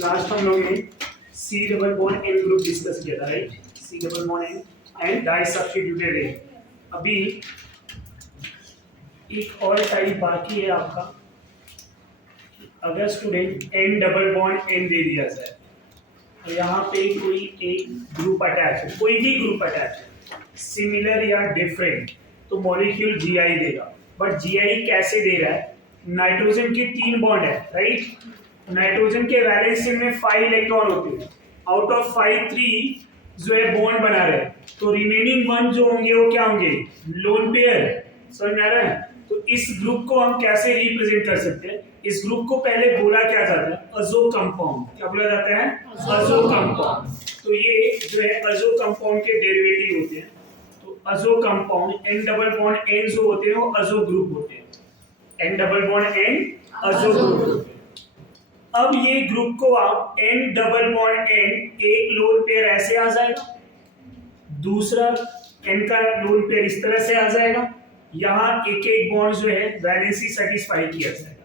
Last हम लोगों ने C double bond N group discuss किया था, right? C double bond N and disubstituted N. अभी एक और टाइप बाकी है आपका। अगर student N double bond N दे दिया जाए तो यहाँ पे कोई एक ग्रुप अटैच है, कोई भी ग्रुप अटैच है, सिमिलर या डिफरेंट, तो मॉलिक्यूल जीआई देगा। बट जीआई कैसे दे रहा है? नाइट्रोजन के 3 बॉन्ड है, राइट? नाइट्रोजन के वैलेंस शेल में 5 इलेक्ट्रॉन होते हैं, आउट ऑफ 5 3 जो है बॉन्ड बना रहे हैं, तो रिमेनिंग 1 जो होंगे वो क्या होंगे? Lone pair. समझ में आ रहा है? तो इस ग्रुप को हम कैसे रिप्रेजेंट कर सकते हैं? इस ग्रुप को पहले बोला क्या जाता है? अजो कंपाउंड। क्या बोला जाता है? अजो कंपाउंड। तो ये जो है अजो कंपाउंड के डेरिवेटिव होते हैं। तो azo compound N double bond N जो होते हैं वो अजो ग्रुप होते हैं। N double bond N azo group होते हैं। अब ये ग्रुप को आप एन डबल बॉन्ड एन एक लोन पेयर ऐसे आ जाएगा, दूसरा एन का लोन पेयर इस तरह से आ जाएगा, यहाँ एक एक बॉन्ड जो है वैलेंसी सेटिस्फाई किया जाएगा।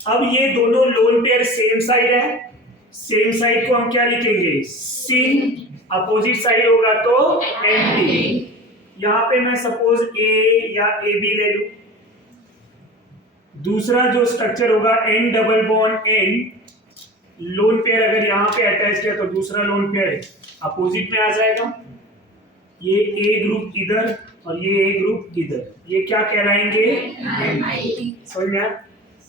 अब ये दोनों लोन पेयर सेम साइड है, सेम साइड को हम क्या लिखेंगे? सिन। अपोजिट साइड होगा तो एंटी। यहाँ पे मैं सपोज ए या ए बी ले लूं। दूसरा जो स्ट्रक्चर होगा N double bond N, lone pair अगर यहाँ पे अटैच किया तो दूसरा लोन पेयर अपोजिट में आ जाएगा। ये ए ग्रुप इधर और ये ए ग्रुप इधर, ये क्या कहलाएंगे? एंटी। समझ में आया?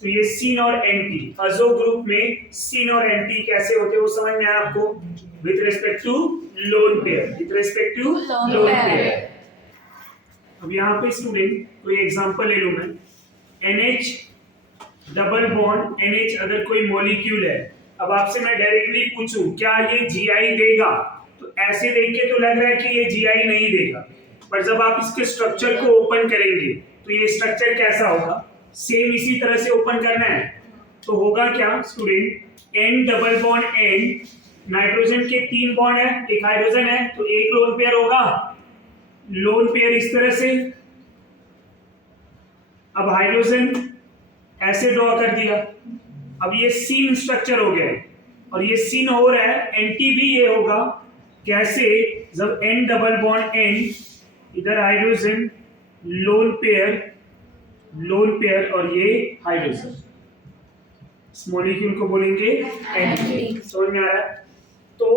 तो ये सिन और एंटी, अजो ग्रुप में सिन और एंटी कैसे होते हैं वो समझ में आया आपको? With respect to lone pair, with respect to lone pair. अब यहाँ पे स्टूडेंट कोई एग्जांपल ले लूं मैं। NH डबल बॉन्ड NH अगर कोई मॉलिक्यूल है, अब आपसे मैं डायरेक्टली पूछूं क्या ये GI देगा, तो ऐसे देख के तो लग रहा है कि ये GI नहीं देगा, पर जब आप इसके स्ट्रक्चर को ओपन करेंगे तो ये स्ट्रक्चर कैसा होगा? सेम इसी तरह से ओपन करना है। तो होगा क्या student? N double bond N, nitrogen के 3 बॉन्ड है, एक हाइड्रोजन है, तो एक लोन पेयर होगा, लोन पेयर इस तरह से। अब हाइड्रोजन ऐसे ड्रॉ कर दिया, अब ये सीन स्ट्रक्चर हो गया है, और ये सीन हो रहा है, एंटी भी ये होगा। कैसे? जब एन डबल बॉन्ड एन, इधर हाइड्रोजन, लोन पेयर और ये हाइड्रोजन, इस मॉलिक्यूल को बोलेंगे एंटी। समझ में आ रहा है? तो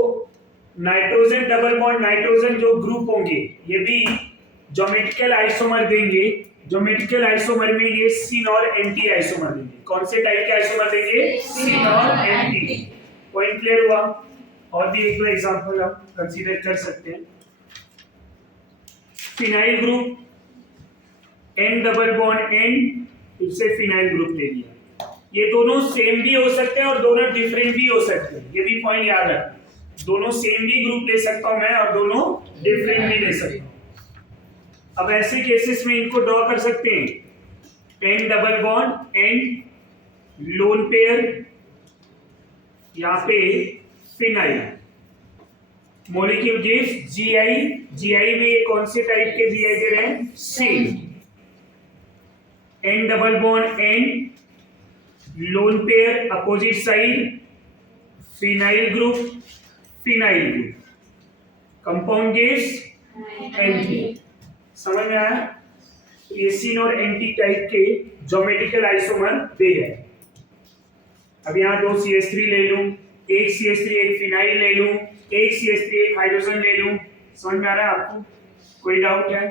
नाइट्रोजन डबल बॉन्ड नाइट्रोजन जो ग्रुप होंगे ये भी ज्योमेट्रिकल आइसोमर देंगे। ज्योमेट्रिकल आइसोमर में ये सिन और एंटी आइसोमर देंगे। कौन से टाइप के आइसोमर देंगे? सिन और एंटी। पॉइंट क्लियर हुआ? और भी एक दो एग्जांपल आप कंसीडर कर सकते हैं। Phenyl group N double bond N, फिर से फिनाइल ग्रुप ले लिया। ये दोनों सेम भी हो सकते हैं और दोनों डिफरेंट भी हो सकते हैं, ये भी पॉइंट याद रखना। दोनों सेम भी ग्रुप ले सकता हूं मैं और दोनों डिफरेंट भी ले सकता हूं। अब ऐसे केसेस में इनको ड्रॉ कर सकते हैं। N double bond N, lone pair, यहाँ पे phenyl, molecule gives GI. GI में ये कौन से टाइप के जीआई दे रहे हैं? Syn. N double bond N, lone pair opposite side, phenyl group, compound gives anti. समझ में आया? ये सिन और एंटी टाइप के ज्योमेट्रिकल आइसोमर दे है। अब यहाँ 2 CH3 ले लूं, एक CH3 एक फिनाइल ले लूं, एक CH3 एक हाइड्रोजन ले लूं। समझ में आ रहा है आपको? कोई डाउट है?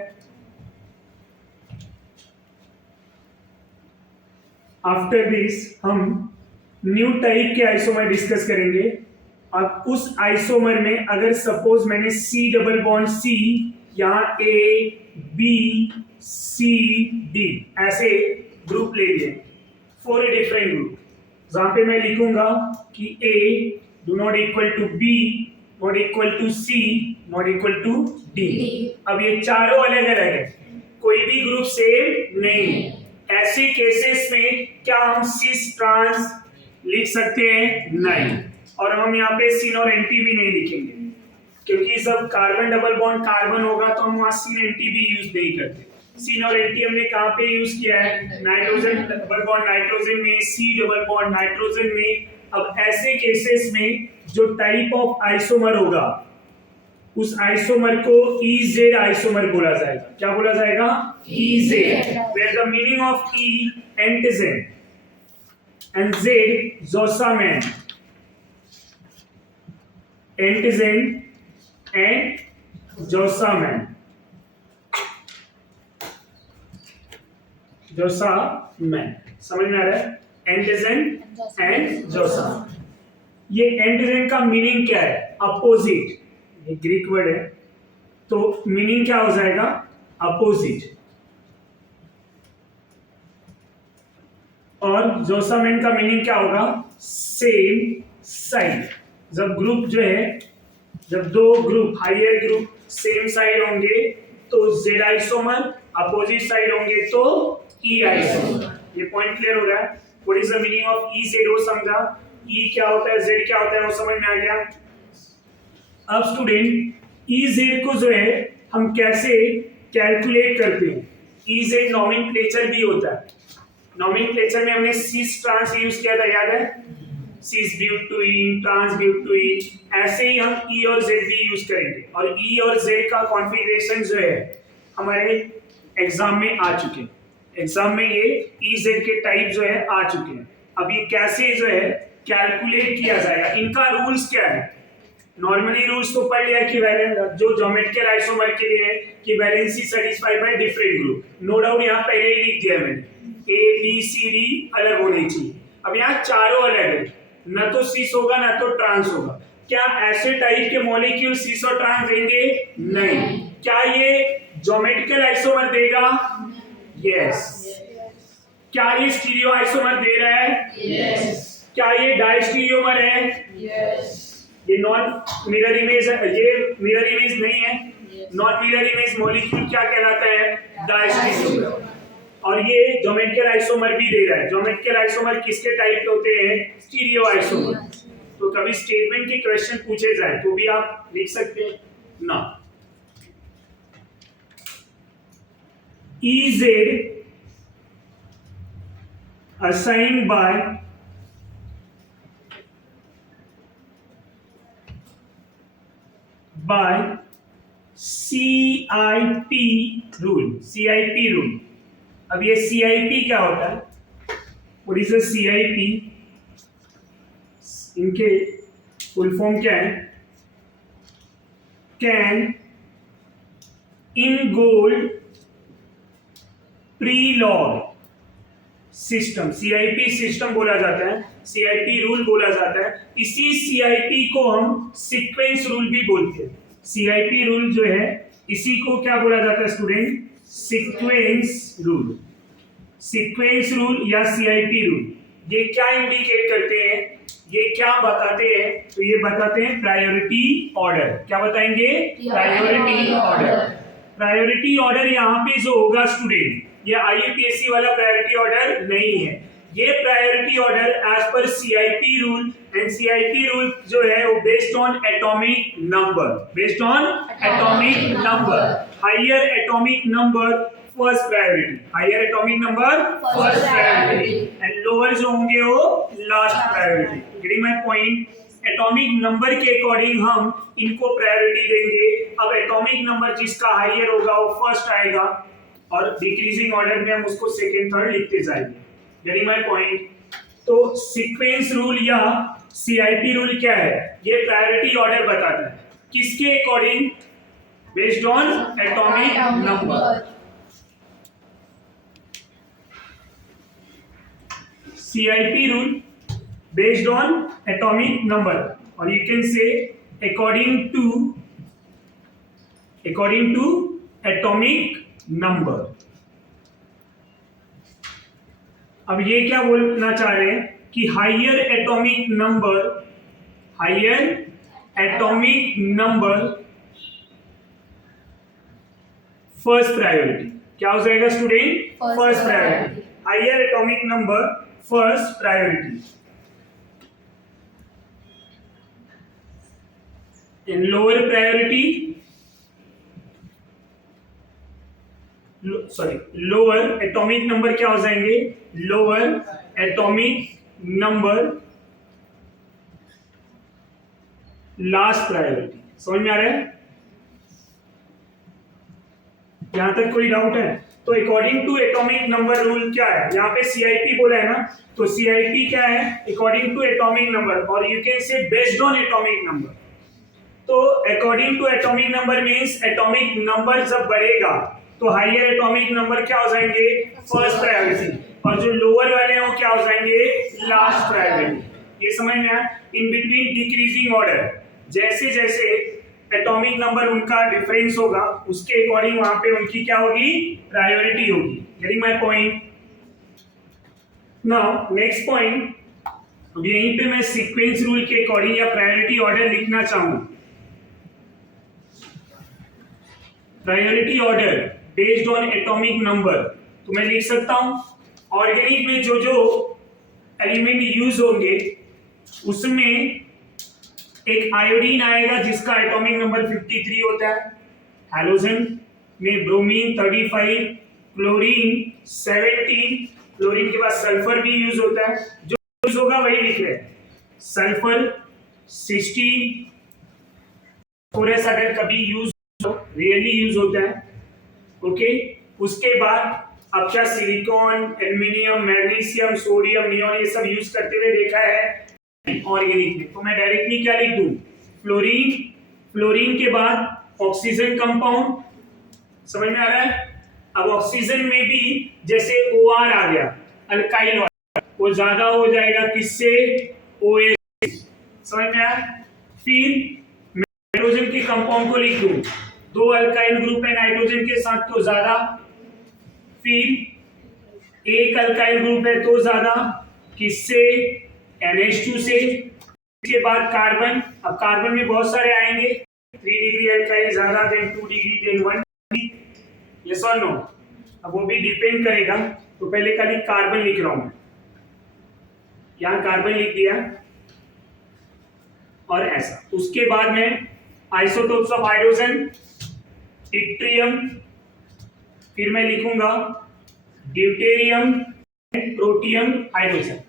आफ्टर दिस हम न्यू टाइप के आइसोमर डिस्कस करेंगे। अब उस आइसोमर में अगर सपोज मैंने C डबल बॉन्ड C, यहाँ A B C D ऐसे ग्रुप ले लिए, 4 डिफरेंट ग्रुप, जहां पे मैं लिखूंगा कि A do not equal to B, not equal to C, not equal to D। अब ये चारों अलग अलग है, कोई भी ग्रुप सेम नहीं है। ऐसे केसेस में क्या हम सिस ट्रांस लिख सकते हैं? नहीं। और हम यहाँ पे सिन और एंटी भी नहीं लिखेंगे, क्योंकि जब कार्बन डबल बॉन्ड कार्बन होगा तो हम वहां सिन एंटी भी यूज नहीं करते। सिन और एंटी हमने कहां पे यूज किया है? नाइट्रोजन डबल बॉन्ड नाइट्रोजन में, सी डबल बॉन्ड नाइट्रोजन में, अब ऐसे केसेस में जो टाइप ऑफ आइसोमर होगा उस आइसोमर को EZ आइसोमर बोला जाएगा। क्या बोला जाएगा? EZ, where the meaning of E antigen and Z Zossaman, antigen and Zossaman, Zossaman, समझ में आ रहा है? एंटीजन एंड जोसामैन। ये एंटीजन का मीनिंग क्या है? अपोजिट, ये ग्रीक वर्ड है, तो मीनिंग क्या हो जाएगा? अपोजिट। और जोसामैन का मीनिंग क्या होगा? Same side. जब ग्रुप जो है, जब दो group higher group same side होंगे तो Z आइसोमर, अपोजिट साइड होंगे तो E आइसोमर। ये पॉइंट क्लियर हो रहा है? What is the meaning of EZ वो समझा, E क्या होता है, Z क्या होता है वो समझ में आ गया। अब स्टूडेंट EZ को जो है हम कैसे कैलकुलेट करते हैं? EZ नॉमेनक्लेचर भी होता है। नॉमेनक्लेचर में हमने सिस ट्रांस यूज किया था, याद है? सिस ब्यूटुइन, ट्रांस ब्यूटुइन, ऐसे ही हम E और Z भी यूज करेंगे। और E और Z का कॉन्फ़िगरेशन जो है हमारे एग्जाम में आ चुके हैं। एग्जाम में ये EZ के टाइप जो है आ चुके हैं। अब ये कैसे जो है कैलकुलेट किया जाएगा, इनका रूल्स क्या है? नॉर्मली रूल्स तो पढ़ लिया कि जो ज्योमेट्रिकल आइसोमर के लिए है कि valency satisfied by different group, no doubt यहाँ पहले ही लिख दिया मैंने, A B C D अलग होने चाहिए। अब यहाँ चारों अलग है, न तो सिस होगा ना तो ट्रांस होगा। क्या ऐसे टाइप के मॉलिक्यूल सिस और ट्रांस देंगे? नहीं। क्या ये ज्योमेट्रिकल आइसोमर देगा? यस। क्या ये स्टीरियो आइसोमर दे रहा है? यस। क्या ये डायस्टीरियोमर है? यस। ये नॉन मिरर इमेज है, ये मिरर इमेज नहीं है। नॉन मिरर इमेज मॉलिक्यूल क्या कहलाता है? डायस्टीरियोमर। और ये ज्योमेट्रिकल आइसोमर भी दे रहा है। ज्योमेट्रिकल आइसोमर किसके टाइप के होते हैं? Stereo isomer. तो कभी स्टेटमेंट के क्वेश्चन पूछे जाए तो भी आप लिख सकते हैं ना। EZ assigned by CIP rule। CIP rule। अब ये CIP क्या होता है? What is the CIP? इनके फुल फॉर्म क्या है? कैन इन गोल्ड प्रीलॉग सिस्टम, CIP सिस्टम बोला जाता है, CIP रूल बोला जाता है। इसी CIP को हम सीक्वेंस रूल भी बोलते हैं। CIP रूल जो है इसी को क्या बोला जाता है student? Sequence rule. Sequence rule या CIP रूल ये क्या इंडिकेट करते हैं? ये क्या बताते हैं? तो ये बताते हैं प्रायोरिटी ऑर्डर। क्या बताएंगे? Priority order. प्रायोरिटी ऑर्डर यहाँ पे जो होगा स्टूडेंट, ये IUPAC वाला प्रायोरिटी ऑर्डर नहीं है। ये priority order as per CIP rule, and CIP rule जो है वो based on atomic number, based on atomic number. Higher atomic number first priority, higher atomic number first priority, and lower जो होंगे वो last priority. Getting my point? Atomic number के according हम इनको priority देंगे। अब एटॉमिक नंबर जिसका higher होगा वो फर्स्ट आएगा और डिक्रीजिंग ऑर्डर में हम उसको सेकंड थर्ड लिखते जाएंगे। Getting my point? तो सीक्वेंस रूल या CIP रूल क्या है? ये प्रायोरिटी ऑर्डर बताता है किसके according? Based on atomic number. CIP rule based on atomic number, or you can say according to atomic number। अब ये क्या बोलना चाह रहे हैं कि higher atomic number first priority. क्या हो जाएगा student? First priority. Higher atomic number first priority. इन lower priority, lower atomic number क्या हो जाएंगे? Lower atomic number last priority. समझ में आ रहा है? यहां तक कोई डाउट है? तो according to atomic number rule क्या है? यहाँ पे सीआईपी बोला है ना, तो सीआईपी क्या है? अकॉर्डिंग टू एटॉमिक नंबर, और you can say based on atomic number. तो according to atomic number means atomic number जब बढ़ेगा तो हायर एटॉमिक नंबर क्या हो जाएंगे? फर्स्ट प्रायोरिटी, और जो लोअर वाले हैं वो क्या हो जाएंगे? Last priority. ये समझ में आया? इन बिटवीन डिक्रीजिंग ऑर्डर, जैसे जैसे एटॉमिक नंबर उनका डिफरेंस होगा उसके अकॉर्डिंग वहां पे उनकी क्या होगी? प्रायोरिटी होगी। Getting my point? Now next point, अब यहीं पे मैं सीक्वेंस रूल के अकॉर्डिंग या प्रायोरिटी ऑर्डर लिखना चाहूं। Priority order based on atomic number, तो मैं लिख सकता हूं ऑर्गेनिक में जो जो एलिमेंट यूज होंगे उसमें एक आयोडीन आएगा जिसका एटॉमिक नंबर 53 होता है, हैलोजन में ब्रोमीन 35, क्लोरीन 17, क्लोरीन के बाद सल्फर भी यूज होता है, जो यूज होगा वही लिख रहे हैं, सल्फर 16, फोरस अगर कभी यूज रियली यूज होता है, ओके। उसके बाद अब क्या silicon, aluminium, magnesium, sodium, neon ये सब यूज करते हुए देखा है ऑर्गेनिक में, तो मैं डायरेक्टली क्या लिख दूं? फ्लोरीन, फ्लोरीन के बाद ऑक्सीजन कंपाउंड। समझ में आ रहा है? अब ऑक्सीजन में भी जैसे OR आ गया अल्काइल वाला, वो ज्यादा हो जाएगा किससे? OH। समझ में आया? फिर नाइट्रोजन के कंपाउंड को लिख दूं, 2 अल्काइल ग्रुप है नाइट्रोजन के साथ तो ज्यादा, फिर 1 अल्काइल ग्रुप है तो ज्यादा, किससे? NH2 से। इसके बाद कार्बन, अब कार्बन में बहुत सारे आएंगे, 3 डिग्री अल्काइल ज्यादा, then 2 degree, then 1 degree, yes और नो? अब वो भी डिपेंड करेगा, तो पहले खाली कार्बन लिख रहा हूं मैं, यहां कार्बन लिख दिया और ऐसा। उसके बाद में आइसोटोप्स ऑफ हाइड्रोजन, इट्रियम, फिर मैं लिखूंगा ड्यूटेरियम, प्रोटियम, हाइड्रोजन।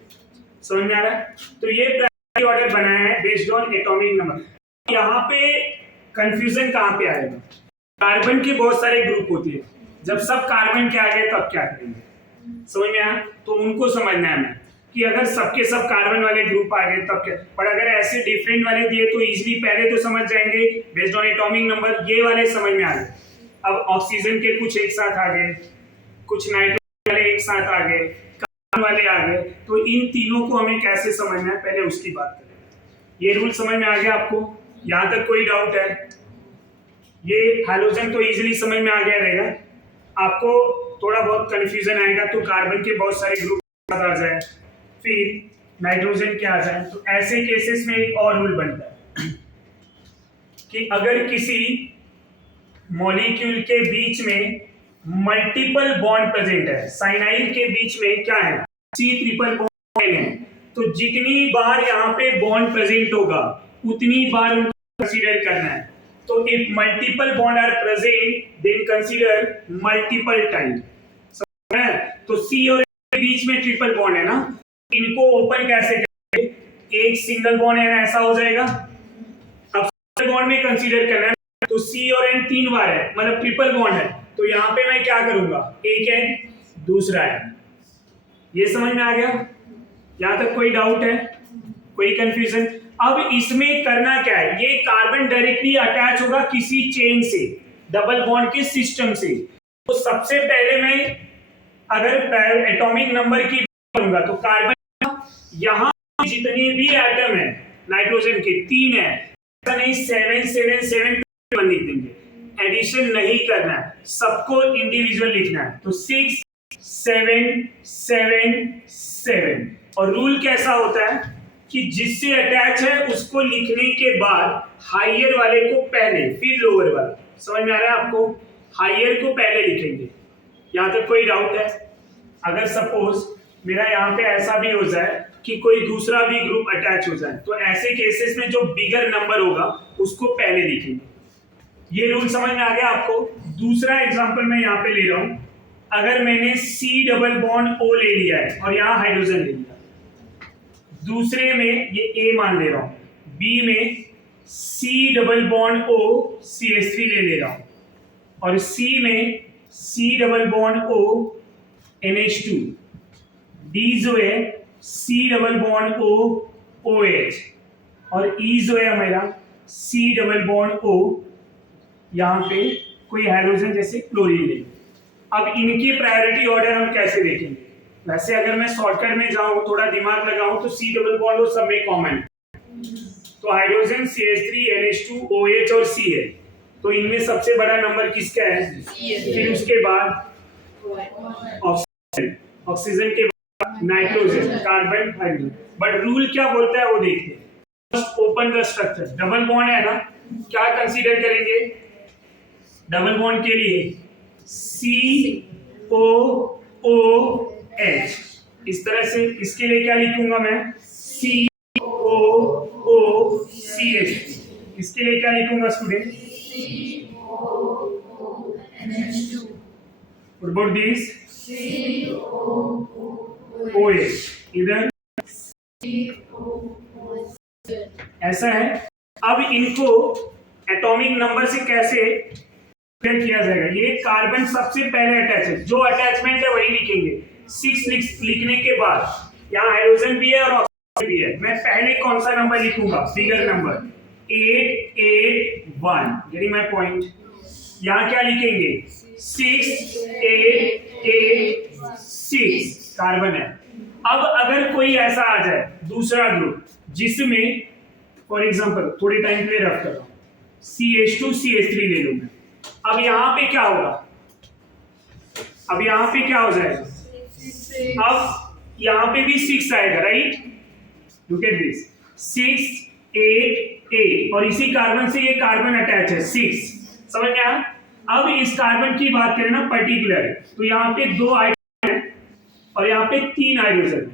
समझ में आ रहा है? तो ये प्रायोरिटी ऑर्डर बनाया है बेस्ड ऑन एटॉमिक नंबर। यहाँ पे कंफ्यूजन कहाँ पे आएगा? कार्बन के बहुत सारे ग्रुप होते हैं, जब सब कार्बन के आ गए तब क्या करेंगे? समझ में आया? तो उनको समझना है मैं कि अगर सबके सब कार्बन वाले ग्रुप आ गए तब क्या, पर अगर ऐसे डिफरेंट वाले दिए तो इजीली पहले तो समझ जाएंगे बेस्ड ऑन एटॉमिक नंबर, ये वाले समझ में आ गए। अब ऑक्सीजन के कुछ एक साथ आ गए, कुछ नाइट्रोजन वाले एक साथ आ गए, कार्बन वाले आ गए, तो इन तीनों को हमें कैसे समझना है पहले उसकी बात करें। ये रूल समझ में आ गया आपको? यहां तक कोई डाउट है? ये हैलोजन तो इजीली समझ में आ गया रहेगा, आपको थोड़ा बहुत कंफ्यूजन आएगा तो कार्बन के बहुत सारे ग्रुप आ जाए, फिर नाइट्रोजन के आ जाए, तो ऐसे केसेस में एक और रूल बनता है कि अगर किसी मॉलिक्यूल के बीच में मल्टीपल बॉन्ड प्रेजेंट है, साइनाइड के बीच में क्या है? C ट्रिपल बॉन्ड है, तो जितनी बार यहाँ पे बॉन्ड प्रेजेंट होगा उतनी बार उनको कंसीडर करना है। तो if multiple bond are present then consider multiple time. तो C और के बीच में ट्रिपल बॉन्ड है ना, इनको ओपन कैसे करेंगे? एक सिंगल बॉन्ड है ना, ऐसा हो जाएगा। अब सिंगल बॉन्ड में कंसीडर करना है तो C और N 3 बार है, मतलब ट्रिपल बॉन्ड है, तो यहाँ पे मैं क्या करूंगा? एक N, दूसरा N। ये समझ में आ गया? यहां तक कोई डाउट है? कोई कंफ्यूजन? अब इसमें करना क्या है? ये कार्बन डायरेक्टली अटैच होगा किसी चेन से, डबल बॉन्ड के सिस्टम से, तो सबसे पहले मैं अगर एटॉमिक नंबर की बात करूंगा तो कार्बन यहां जितने भी एटम है नाइट्रोजन के 3 है, ऐसा नहीं 7 7 7 लिख देंगे, एडिशन नहीं करना है, सबको इंडिविजुअल लिखना है, तो 6 7 7 7। और रूल कैसा होता है कि जिससे अटैच है उसको लिखने के बाद हायर वाले को पहले, फिर लोअर वाला। समझ में आ रहा है आपको? हायर को पहले लिखेंगे। यहां तक कोई डाउट है? अगर सपोज मेरा यहाँ पे ऐसा भी हो जाए कि कोई दूसरा भी ग्रुप अटैच हो जाए, तो ऐसे केसेस में जो बिगर नंबर होगा उसको पहले लिखेंगे। ये रूल समझ में आ गया आपको? दूसरा एग्जांपल मैं यहाँ पे ले रहा हूं, अगर मैंने C डबल बॉन्ड O ले लिया है और यहाँ हाइड्रोजन ले लिया, दूसरे में ये A मान ले रहा हूं, B में C double bond O CH3 ले रहा हूं, और C में C double bond O NH2, D जो है C double bond O OH, और E जो है मेरा C डबल बॉन्ड O, यहाँ पे कोई हाइड्रोजन जैसे क्लोरीन ले। अब इनकी प्रायोरिटी ऑर्डर हम कैसे देखेंगे? वैसे अगर मैं शॉर्टकट में जाऊं, थोड़ा दिमाग लगाऊं, तो C डबल बॉन्ड O सब में कॉमन, तो हाइड्रोजन CH3 NH2 OH और C है, तो इनमें सबसे बड़ा नंबर किसका है? फिर उसके बाद ऑक्सीजन के बाद nitrogen, carbon, hydrogen. But rule क्या बोलता है वो देखते हैं। First open the structure, double bond है ना, क्या कंसीडर करेंगे डबल बॉन्ड के लिए? COOH। इस तरह से इसके लिए क्या लिखूंगा मैं? COOCH। इसके लिए क्या लिखूंगा student? What about this? OH। इधर ऐसा है। अब इनको एटॉमिक नंबर से कैसे किया जाएगा? ये कार्बन सबसे पहले अटैच है, जो अटैचमेंट है वही लिखेंगे। 6 लिखने के बाद यहाँ हाइड्रोजन भी है और ऑक्सीजन भी है, मैं पहले कौन सा नंबर लिखूंगा? Bigger number 881, getting my point. यहाँ क्या लिखेंगे? 6886 कार्बन है। अब अगर कोई ऐसा आ जाए दूसरा ग्रुप जिसमें फॉर एग्जांपल थोड़े टाइम के लिए रख कर CH2 CH3 ले लूं मैं, अब यहाँ पे क्या होगा? अब यहाँ पे क्या हो जाएगा? अब यहाँ पे भी 6 आएगा, राइट? लुक एट दिस, 6 8 8, और इसी कार्बन से ये कार्बन अटैच है 6, समझ में आया? अब इस कार्बन की बात करें ना पर्टिकुलर, तो यहाँ पे 2 हाइड्रोजन है और यहाँ पे 3 हाइड्रोजन,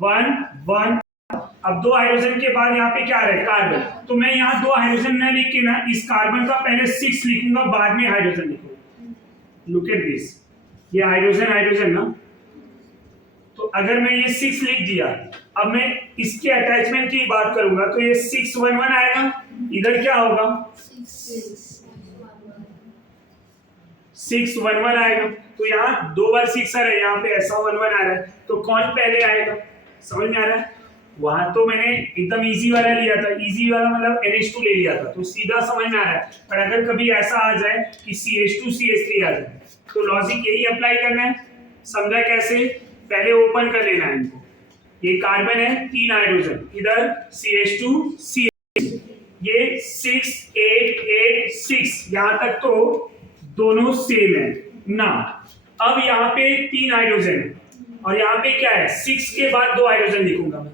1 1। अब 2 हाइड्रोजन के बाद यहाँ पे क्या है? कार्बन। तो मैं यहाँ 2 हाइड्रोजन न लिख के ना इस कार्बन का पहले 6 लिखूंगा, बाद में हाइड्रोजन लिखूंगा। लुक एट दिस, ये हाइड्रोजन हाइड्रोजन ना, तो अगर मैं ये 6 लिख दिया, अब मैं इसके अटैचमेंट की बात करूंगा तो ये 611 आएगा। इधर क्या होगा? 611 आएगा। तो यहाँ 2 बार 6 आ रहा है, यहाँ पे ऐसा 11 आ रहा है, तो कौन पहले आएगा? समझ में आ रहा है? वहां तो मैंने एकदम इजी वाला लिया था, इजी वाला मतलब NH2 ले लिया था, तो सीधा समझ में आ रहा है। पर अगर कभी ऐसा आ जाए कि CH2 CH3 आ जाए, तो लॉजिक यही अप्लाई करना है। समझा कैसे? पहले ओपन कर लेना है इनको। ये कार्बन है, 3 हाइड्रोजन, इधर CH2 CH3, ये 6 8 8 6, यहां तक तो दोनों सेम है ना। अब यहाँ पे 3 हाइड्रोजन है और यहाँ पे क्या है? 6 के बाद 2 हाइड्रोजन लिखूंगा मैं,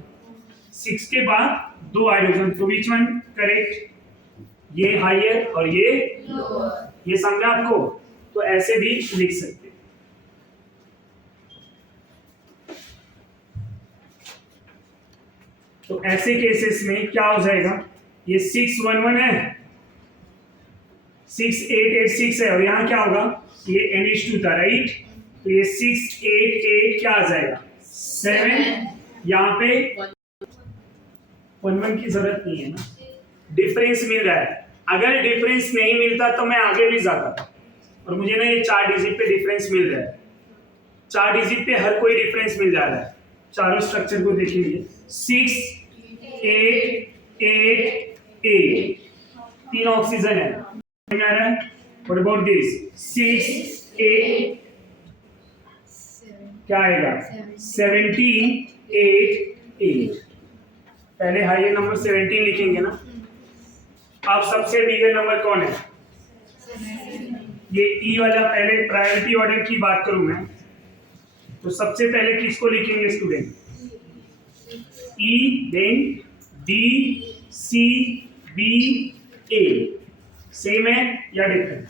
6 के बाद 2 हाइड्रोजन, तो विच वन करेक्ट? ये हायर और ये लोअर। ये समझा आपको? तो ऐसे भी लिख सकते हैं। तो ऐसे केसेस में क्या हो जाएगा? ये 611 है, 6886 है, और यहाँ क्या होगा? ये NH2 था, राइट? तो ये 688 क्या आ जाएगा? 7। यहाँ पे 11 की जरूरत नहीं है ना, डिफरेंस मिल रहा है। अगर डिफरेंस नहीं मिलता तो मैं आगे भी जाता, और मुझे ना ये 4 डिजिट पे डिफरेंस मिल रहा है। 4 डिजिट पे हर कोई डिफरेंस मिल जा रहा है। चारों स्ट्रक्चर को देखेंगे, 6 8 8 8, 3 ऑक्सीजन है। What about this? 6 8, क्या आएगा? 17 8 8। पहले हायर नंबर 17 लिखेंगे ना। अब सबसे बिगर नंबर कौन है? ये E वाला। पहले प्रायोरिटी ऑर्डर की बात करूं मैं, तो सबसे पहले किसको लिखेंगे student? E, then D, C, B, A। Same है या डिफरेंट?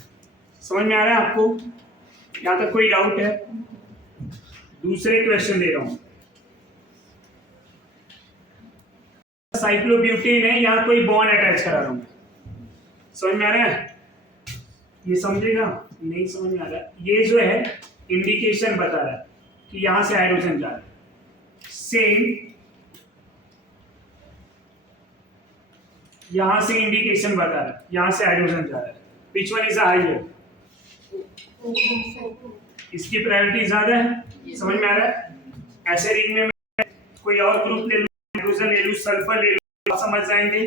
समझ में आ रहा है आपको? यहाँ तक कोई डाउट है? दूसरे क्वेश्चन दे रहा हूं। साइक्लोब्यूटेन है, यहाँ कोई बॉन्ड अटैच करा रहा हूं। समझ में आ रहा है? ये समझेगा? नहीं समझ में आ रहा है? ये जो है इंडिकेशन बता रहा है कि यहां से हाइड्रोजन जा रहा है। सेम यहाँ से इंडिकेशन बता रहा है, यहाँ से हाइड्रोजन जा रहा है। Which one is higher? इसकी प्रायोरिटी ज्यादा है, समझ में आ रहा है? ऐसे रिंग में मैं कोई और ग्रुप ले लूं, हाइड्रोजन ले लूं, सल्फर ले लूं, समझ जाएंगे?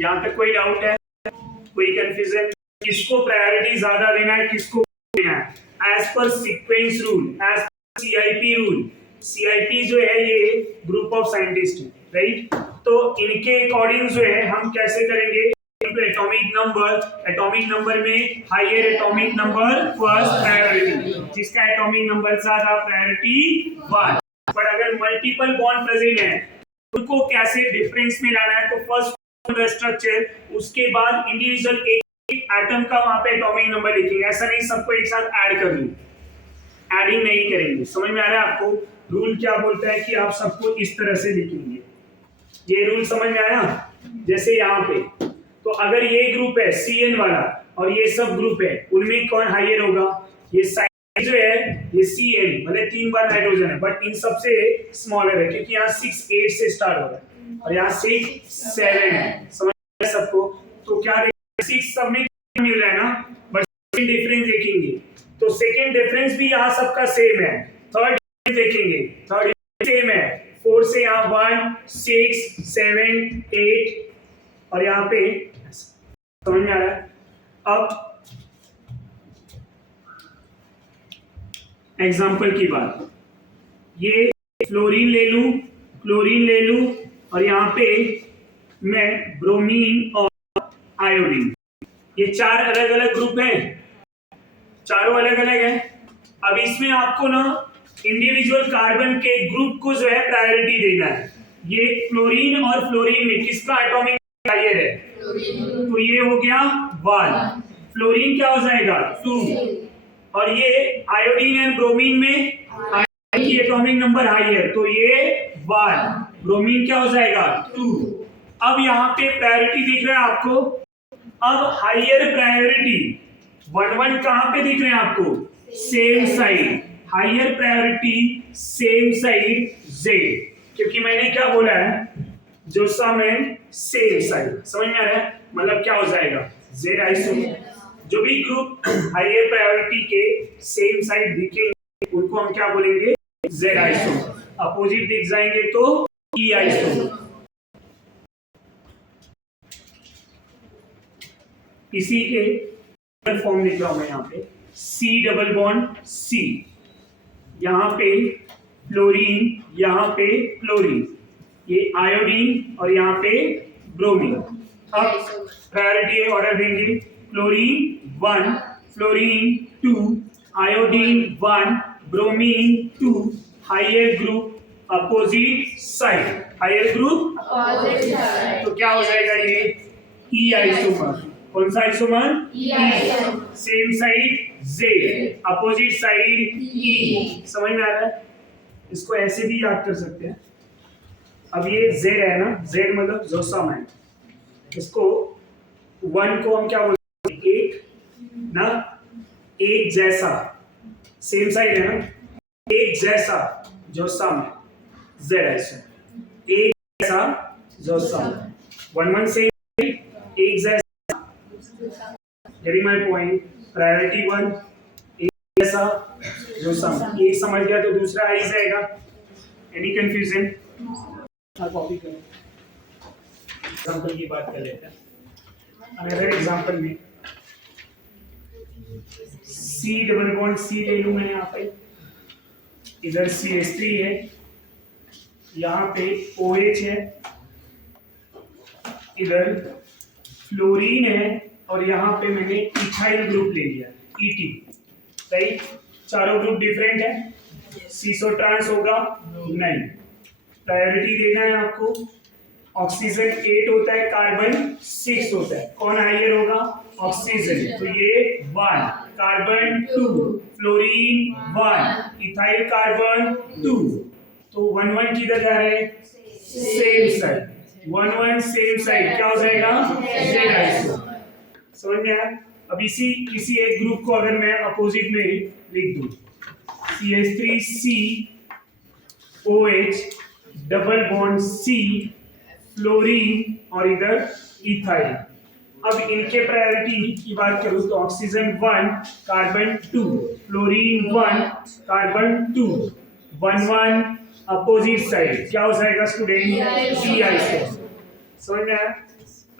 यहाँ पे कोई डाउट है, कोई कंफ्यूजन? किसको प्रायोरिटी ज्यादा देना है, किसको देना है? As per sequence rule, as per CIP rule. CIP जो है ये ग्रुप ऑफ साइंटिस्ट है, राइट? तो इनके अकॉर्डिंग जो है हम कैसे करेंगे? एटॉमिक नंबर में higher atomic number first priority, जिसका एटॉमिक नंबर ज्यादा प्रायोरिटी 1। पर अगर मल्टीपल बॉन्ड प्रेजेंट है उनको कैसे डिफरेंस में लाना है? तो फर्स्ट स्ट्रक्चर, उसके बाद इंडिविजुअल एक एटम का वहां पे एटॉमिक नंबर लिखेंगे। ऐसा नहीं सबको एक साथ ऐड कर दूं, एडिंग नहीं करेंगे। समझ में आ रहा है आपको? रूल क्या बोलता है कि आप सबको इस तरह से लिखेंगे। ये रूल समझ में आया? जैसे यहाँ पे तो अगर ये ग्रुप है CN वाला और ये सब ग्रुप है, उनमें कौन हायर होगा? ये साइड जो है ये CN, मतलब 3 बार नाइट्रोजन है, बट इन सबसे स्मॉलर है क्योंकि यहाँ 6 8 से स्टार्ट हो रहा है और यहाँ 6 7 है। समझ में आया सबको? तो क्या 6 सब में मिल रहा है ना, बट सेकंड डिफरेंस देखेंगे तो सेकंड डिफरेंस भी यहाँ सबका सेम है। थर्ड देखेंगे, थर्ड सेम है। 4 से यहाँ 1 6 7 8 और यहाँ पे, समझ में आ रहा है? अब एग्जाम्पल की बात, ये फ्लोरीन ले लूं, क्लोरीन ले लूं और यहाँ पे मैं ब्रोमीन और आयोडीन, ये 4 अलग अलग ग्रुप हैं, चारों अलग अलग हैं। अब इसमें आपको ना इंडिविजुअल कार्बन के ग्रुप को जो है प्रायोरिटी देना है। ये क्लोरीन और फ्लोरीन में किसका एटॉमिक हायर है? तो ये हो गया 1, फ्लोरीन क्या हो जाएगा 2, और ये आयोडीन एंड ब्रोमीन में आयोडीन की एटॉमिक नंबर हायर, तो ये 1, ब्रोमीन क्या हो जाएगा 2। अब यहाँ पे प्रायोरिटी दिख रहा है आपको? अब हायर प्रायोरिटी 1 1 कहां पे दिख रहे हैं आपको? Same side, higher priority same side Z, क्योंकि मैंने क्या बोला है? जो सम है सेम साइड। समझ में आ रहा है? मतलब क्या हो जाएगा Z आइसोमर। जो भी ग्रुप हायर प्रायोरिटी के सेम साइड दिखेंगे उनको हम क्या बोलेंगे? Z isomer. अपोजिट दिख जाएंगे तो E आइसोमर। इसी के फॉर्म लिख रहा हूं मैं यहाँ पे, C डबल बॉन्ड C, यहाँ पे फ्लोरीन, यहाँ पे क्लोरीन, ये आयोडीन और यहाँ पे ब्रोमीन। अब प्रायोरिटी ऑर्डर देंगे, chlorine 1, fluorine 2, iodine 1, bromine 2, higher group opposite side, higher group opposite side. तो क्या हो जाएगा ये? E isomer. कौन सा isomer? E isomer. Same side Z, opposite side E। समझ में आ रहा है? इसको ऐसे भी याद कर सकते हैं। अब ये Z है ना, Z मतलब जोसम है, इसको 1 को हम क्या बोलते हैं? एक ना, एक जैसा, सेम साइड है ना, एक जैसा जोसम है, Z आइसोमर, एक जैसा जोसम, 1 1 से एक जैसा। Getting my point? Priority 1, एक जैसा जोसम, एक समझ गया तो दूसरा आ ही जाएगा। Any confusion? कॉपी करो। एग्जाम्पल की बात कर लेते हैं। अनदर एग्जाम्पल में C डबल बॉन्ड C ले लूं मैं यहाँ पे, इधर CH3 है, यहाँ पे OH है, इधर फ्लोरीन है और यहाँ पे मैंने इथाइल ग्रुप ले लिया ET, राइट? चारों ग्रुप डिफरेंट है, सीसो ट्रांस होगा नहीं। प्रायोरिटी देना है आपको। ऑक्सीजन 8 होता है, कार्बन 6 होता है, कौन हायर होगा? ऑक्सीजन। तो ये 1, कार्बन 2, फ्लोरीन 1, इथाइल कार्बन 2, तो 1 1 किधर जा रहे हैं? सेम साइड, 1 1 सेम साइड, क्या हो जाएगा? Z isomer. समझ में आया? अब इसी एक ग्रुप को अगर मैं अपोजिट में लिख दूं, CH3C OH double bond C, fluorine और इधर इथाइल। अब इनके प्रायोरिटी की बात करूं तो oxygen 1 carbon 2, fluorine 1 carbon 2, 1 1 opposite side क्या हो जाएगा स्टूडेंट? D iso. समझ में आया?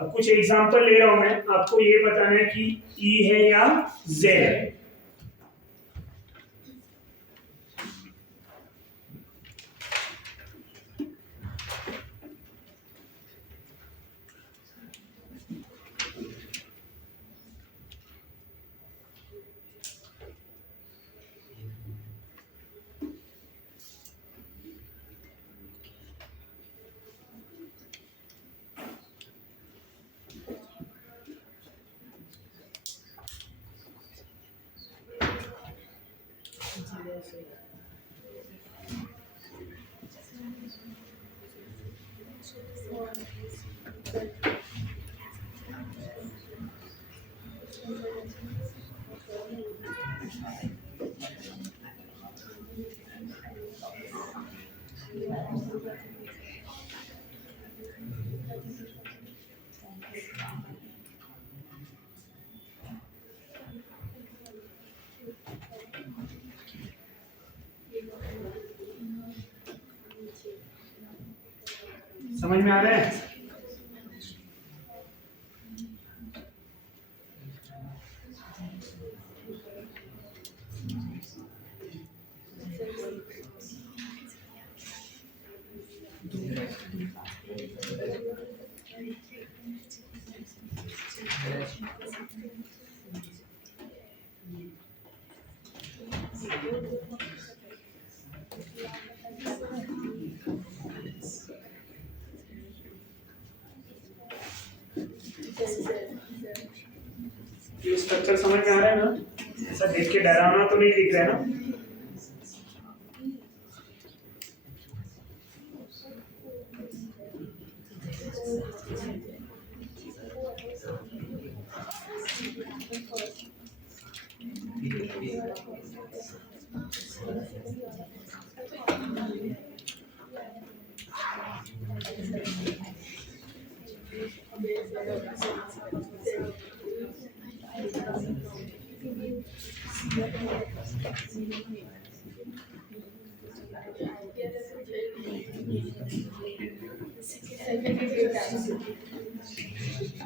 अब कुछ एग्जांपल ले रहा हूं मैं, आपको ये बताना है कि ई है या जेड है। समझ में आ रहा है? ये स्ट्रक्चर समझ में आ रहा है ना? ऐसा देख के डरावना तो नहीं दिख रहा है ना?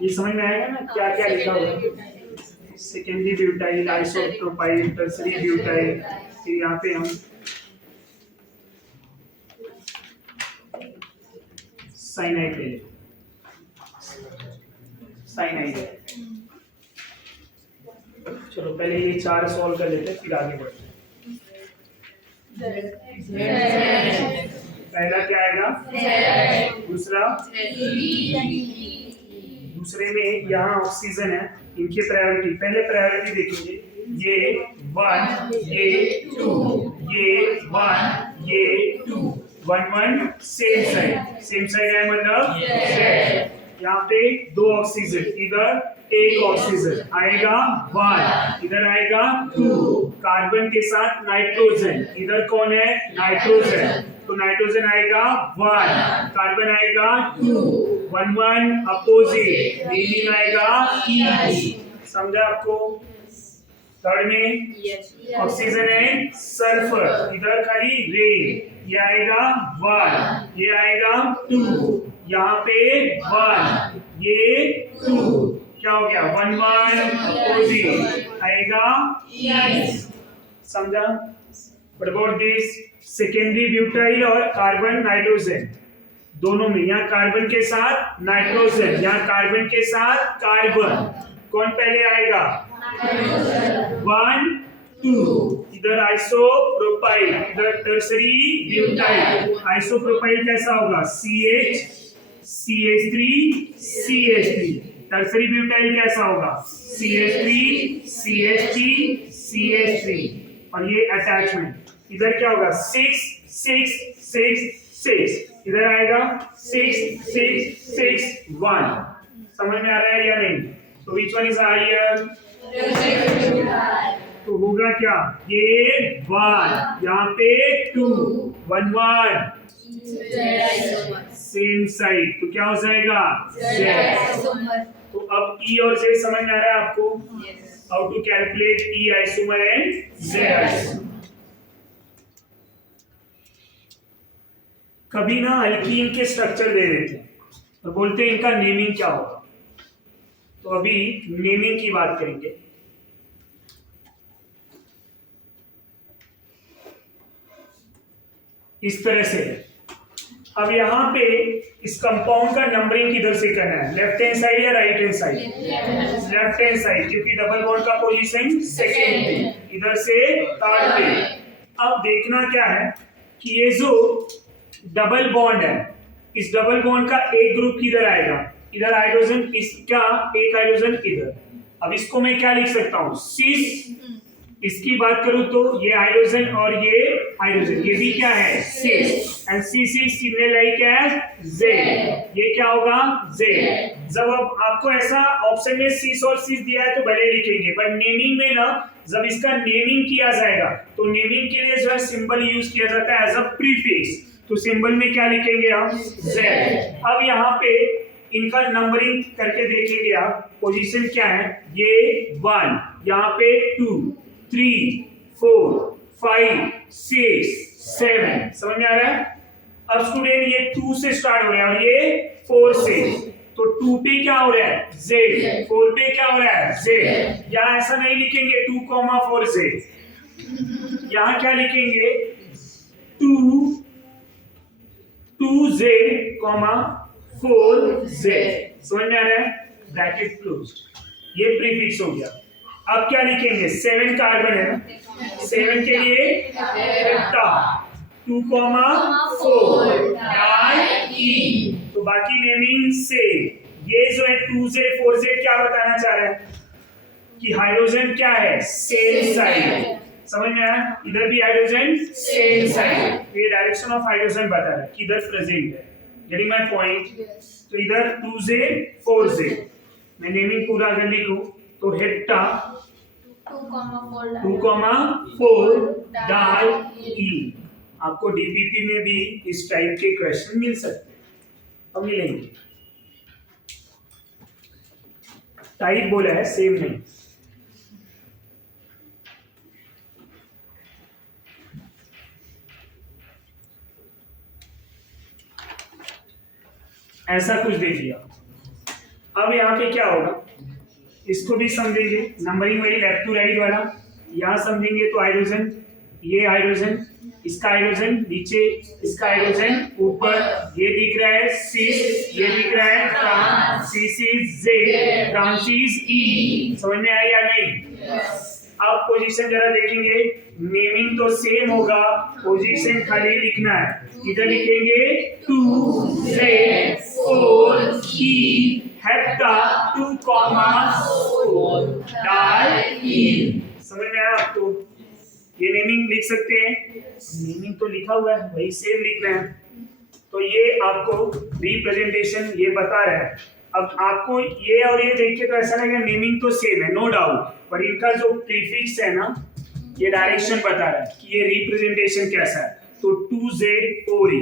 ये समझ में आएगा ना क्या क्या लिखा हुआ है? Secondary butyl, isopropyl, tertiary butyl. फिर यहाँ पे हम साइनाइड ले लेते, साइनाइड। चलो पहले ये चार सॉल्व कर लेते हैं फिर आगे बढ़ते हैं। पहला क्या आएगा? दूसरा, दूसरे में यहाँ ऑक्सीजन है, इनकी प्रायोरिटी, पहले प्रायोरिटी देखेंगे, ये 1 ये 2 ये 1 ये 2 1 1 सेम साइड है मतलब यहाँ पे दो ऑक्सीजन, इधर एक ऑक्सीजन आएगा 1, इधर आएगा 2, कार्बन के साथ नाइट्रोजन, इधर कौन है? नाइट्रोजन, तो नाइट्रोजन आएगा 1, कार्बन आएगा 2, 1 1 अपोजिट, मीनिंग आएगा E। समझा आपको? थर्ड में ऑक्सीजन है सल्फर, इधर खाली रेन, ये आएगा 1, ये आएगा 2, यहाँ पे 1 ये 2, क्या हो गया? 1 1 अपोजिट आएगा E। समझा? What about this? Secondary butyl और कार्बन नाइट्रोजन दोनों में, यहाँ कार्बन के साथ नाइट्रोजन, यहाँ कार्बन के साथ कार्बन, कौन पहले आएगा? 1 2, इधर आइसोप्रोपाइल, इधर टर्सरी ब्यूटाइल। आइसोप्रोपाइल कैसा होगा? CH CH3 CH3। Tertiary butyl कैसा होगा? CH3 CH3 CH3। और ये अटैचमेंट, इधर क्या होगा? 6 6 6 6, इधर आएगा 6 6 6 1। समझ में आ रहा है या नहीं? तो विच वन इज हायर? तो होगा क्या? ये 1, यहाँ पे 2, 1 1 सेम साइड, तो क्या हो जाएगा Z। तो अब E और Z समझ में आ रहा है आपको? How to calculate E isomer and Z isomer. कभी ना अल्कीन के स्ट्रक्चर दे देते हैं और बोलते हैं इनका नेमिंग क्या होगा। तो अभी नेमिंग की बात करेंगे। इस तरह से अब यहाँ पे इस कंपाउंड का नंबरिंग किधर से करना है, लेफ्ट हैंड साइड या right hand side? Left hand side, क्योंकि डबल बॉन्ड का पोजीशन सेकेंड पे, इधर से थर्ड पे। अब देखना क्या है कि ये जो डबल बॉन्ड है, इस डबल बॉन्ड का एक ग्रुप किधर आएगा, इधर हाइड्रोजन, इसका एक हाइड्रोजन इधर। अब इसको मैं क्या लिख सकता हूँ, सिस। इसकी बात करूं तो ये हाइड्रोजन और ये हाइड्रोजन, ये भी क्या है, cis. And cis is similar like as Z, ये क्या होगा, जेड। जब अब आपको ऐसा ऑप्शन में सिस और सिस दिया है तो भले लिखेंगे, बट नेमिंग में ना, जब इसका नेमिंग किया जाएगा तो नेमिंग के लिए जो है सिंबल यूज किया जाता है एज अ प्रीफिक्स। तो सिंबल में क्या लिखेंगे हम, जेड। अब यहाँ पे इनका नंबरिंग करके देखेंगे आप, पोजीशन क्या है, ये 1, यहाँ पे 2, 3, 4, 5, 6, 7, समझ में आ रहा है? अब स्टूडेंट ये 2 से स्टार्ट हो रहा है और ये 4 से, तो 2 पे क्या हो रहा है, Z, 4 पे क्या हो रहा है, Z। यहाँ ऐसा नहीं लिखेंगे 2,4 से, यहाँ क्या लिखेंगे 2Z, 4Z। समझ में आ रहा है? ब्रैकेट क्लोज्ड, ये प्रीफिक्स हो गया। अब क्या लिखेंगे, 7 कार्बन है ना, 7 के लिए हेप्टा, 2,4 डाई। तो बाकी नेमिंग से ये जो है 2Z 4Z क्या बताना चाह रहा है कि हाइड्रोजन क्या है, सेम साइड। समझ में आया? इधर भी हाइड्रोजन सेम साइड, ये डायरेक्शन ऑफ हाइड्रोजन बता रहा है कि इधर प्रेजेंट है। Getting my point? तो इधर 2Z 4Z, मैं नेमिंग पूरा अगर लिखूं तो हेप्टा 2,4 डाई। आपको डीपीपी में भी इस टाइप के क्वेश्चन मिल सकते हैं, अब मिलेंगे। टाइप बोला है, सेम नहीं। ऐसा कुछ दे दिया। अब यहाँ पे क्या होगा, इसको भी समझेंगे, नंबरिंग वही लेफ्ट टू राइट वाला। यहाँ समझेंगे तो हाइड्रोजन, ये हाइड्रोजन, इसका हाइड्रोजन नीचे, इसका हाइड्रोजन ऊपर, ये दिख रहा है सिस, ये दिख रहा है trans, cis is Z, trans is E. समझ में आया या नहीं? अब पोजीशन जरा देखेंगे, नेमिंग तो सेम होगा, पोजीशन खाली लिखना है। इधर लिखेंगे 2Z 4E हेप्टा 2,4 डाई। समझ में आया आपको? ये नेमिंग लिख सकते हैं, नेमिंग तो लिखा हुआ है, वही सेम लिखना है। तो ये आपको रिप्रेजेंटेशन ये बता रहा है। अब आपको ये और ये देख के तो ऐसा लगेगा नेमिंग तो सेम है, नो डाउट, पर इनका जो प्रीफिक्स है ना, ये डायरेक्शन बता रहा है कि ये रिप्रेजेंटेशन कैसा है। तो 2Z 4E,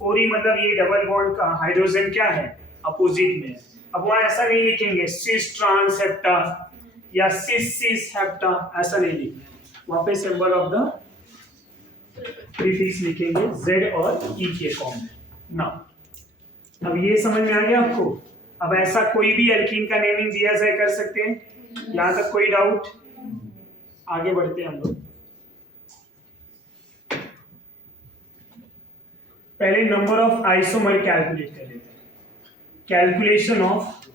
4E मतलब ये डबल बॉन्ड का हाइड्रोजन क्या है, अपोजिट में। अब वहां ऐसा नहीं लिखेंगे सिस ट्रांस हेप्टा या सिस सिस हेप्टा, ऐसा नहीं लिखना, वहां पे सिंबल ऑफ द प्रीफिक्स लिखेंगे Z और E के फॉर्म में ना। अब ये समझ में आ गया आपको? अब ऐसा कोई भी एल्कीन का नेमिंग दिया जाए कर सकते हैं, यहां तक कोई डाउट? आगे बढ़ते हैं हम लोग। पहले नंबर ऑफ आइसोमर कैलकुलेट कर लेते हैं। Calculation of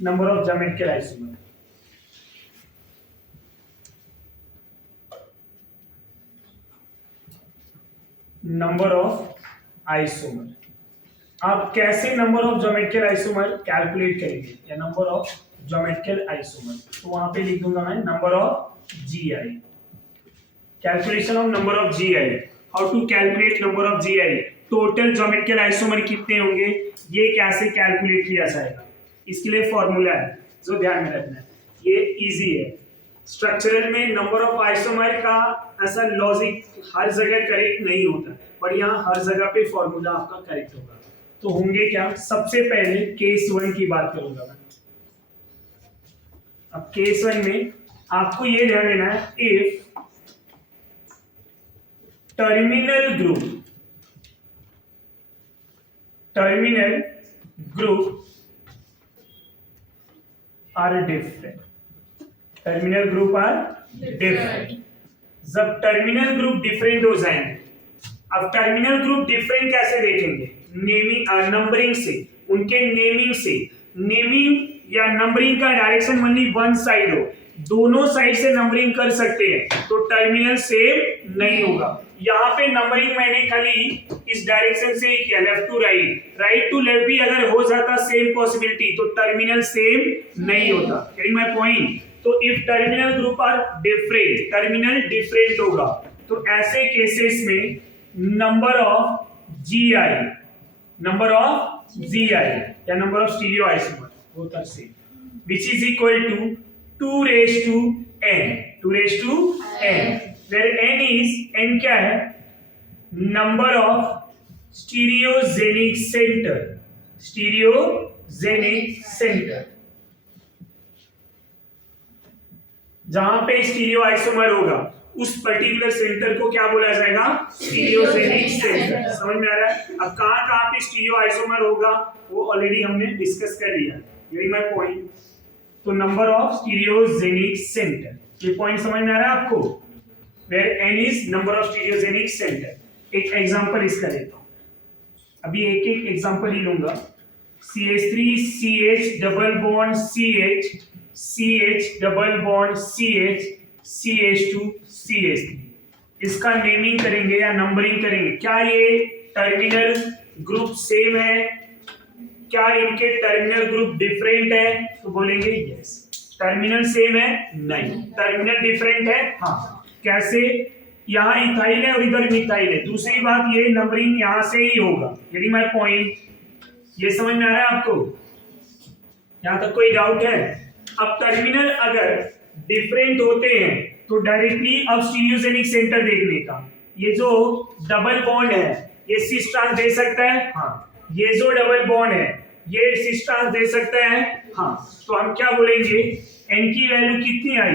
number of geometrical isomer. Number of isomer, आप कैसे number of geometrical isomer calculate करेंगे, या नंबर ऑफ ज्योमेट्रिकल आइसोमर, तो वहां पे लिख दूंगा मैं number of GI। Calculation of number of GI, how to calculate number of GI, total geometrical isomer कितने होंगे, ये कैसे कैलकुलेट किया जाएगा, इसके लिए फॉर्मूला है जो ध्यान में रखना है, ये इजी है। स्ट्रक्चरल में नंबर ऑफ आइसोमर का ऐसा लॉजिक हर जगह करेक्ट नहीं होता, पर यहाँ हर जगह पे फॉर्मूला आपका करेक्ट होगा। तो होंगे क्या, सबसे पहले केस 1 की बात करूंगा मैं। अब केस 1 में आपको ये ध्यान देना है, if terminal group are different, terminal group are different. जब टर्मिनल ग्रुप डिफरेंट हो जाएंगे, अब टर्मिनल ग्रुप डिफरेंट कैसे देखेंगे, नेमिंग नंबरिंग से, उनके नेमिंग या नंबरिंग का डायरेक्शन ओनली वन साइड हो, दोनों साइड से नंबरिंग कर सकते हैं, तो टर्मिनल सेम नहीं होगा। यहाँ पे नंबरिंग मैंने खाली इस डायरेक्शन से ही किया, left to right, right to left भी अगर हो जाता सेम पॉसिबिलिटी, तो टर्मिनल सेम नहीं होता। Getting my point? तो if terminal group are different, terminal different होगा, तो ऐसे केसेस में नंबर ऑफ GI या number of stereo isomer both are same, which is equal to 2 raised to n, where n क्या है, number of stereogenic center, जहां पे stereo isomer होगा उस पर्टिकुलर सेंटर को क्या बोला जाएगा, स्टीरियोजेनिक सेंटर। समझ में आ रहा है? अब कहां पे स्टीरियो आइसोमर होगा वो ऑलरेडी हमने डिस्कस कर लिया, यही माय पॉइंट। तो नंबर ऑफ स्टीरियोजेनिक सेंटर, ये पॉइंट समझ में आ रहा है आपको, where n is number of stereogenic centre. एक एग्जांपल इसका लेता हूं, अभी एक एग्जांपल ही लूंगा, CH3 CH double bond CH double bond CH2 CH3, इसका नेमिंग करेंगे या नंबरिंग करेंगे। क्या ये टर्मिनल ग्रुप सेम है, क्या इनके टर्मिनल ग्रुप डिफरेंट है, तो बोलेंगे यस। टर्मिनल सेम है, नहीं। टर्मिनल डिफरेंट है, हाँ। कैसे, यहाँ इथाइल है और इधर मिथाइल है। दूसरी बात, ये नंबरिंग यहां से ही होगा। Getting my point? ये समझ में आ रहा है आपको? यहां तक कोई डाउट है? अब टर्मिनल अगर डिफरेंट होते हैं तो डायरेक्टली अब स्टीरियोजेनिक सेंटर देखने का, ये जो डबल बॉन्ड है ये सिस ट्रांस दे सकता है, हाँ। ये जो डबल बॉन्ड है ये सिस ट्रांस दे सकता है, हाँ। तो हम क्या बोलेंगे, n की वैल्यू कितनी आई,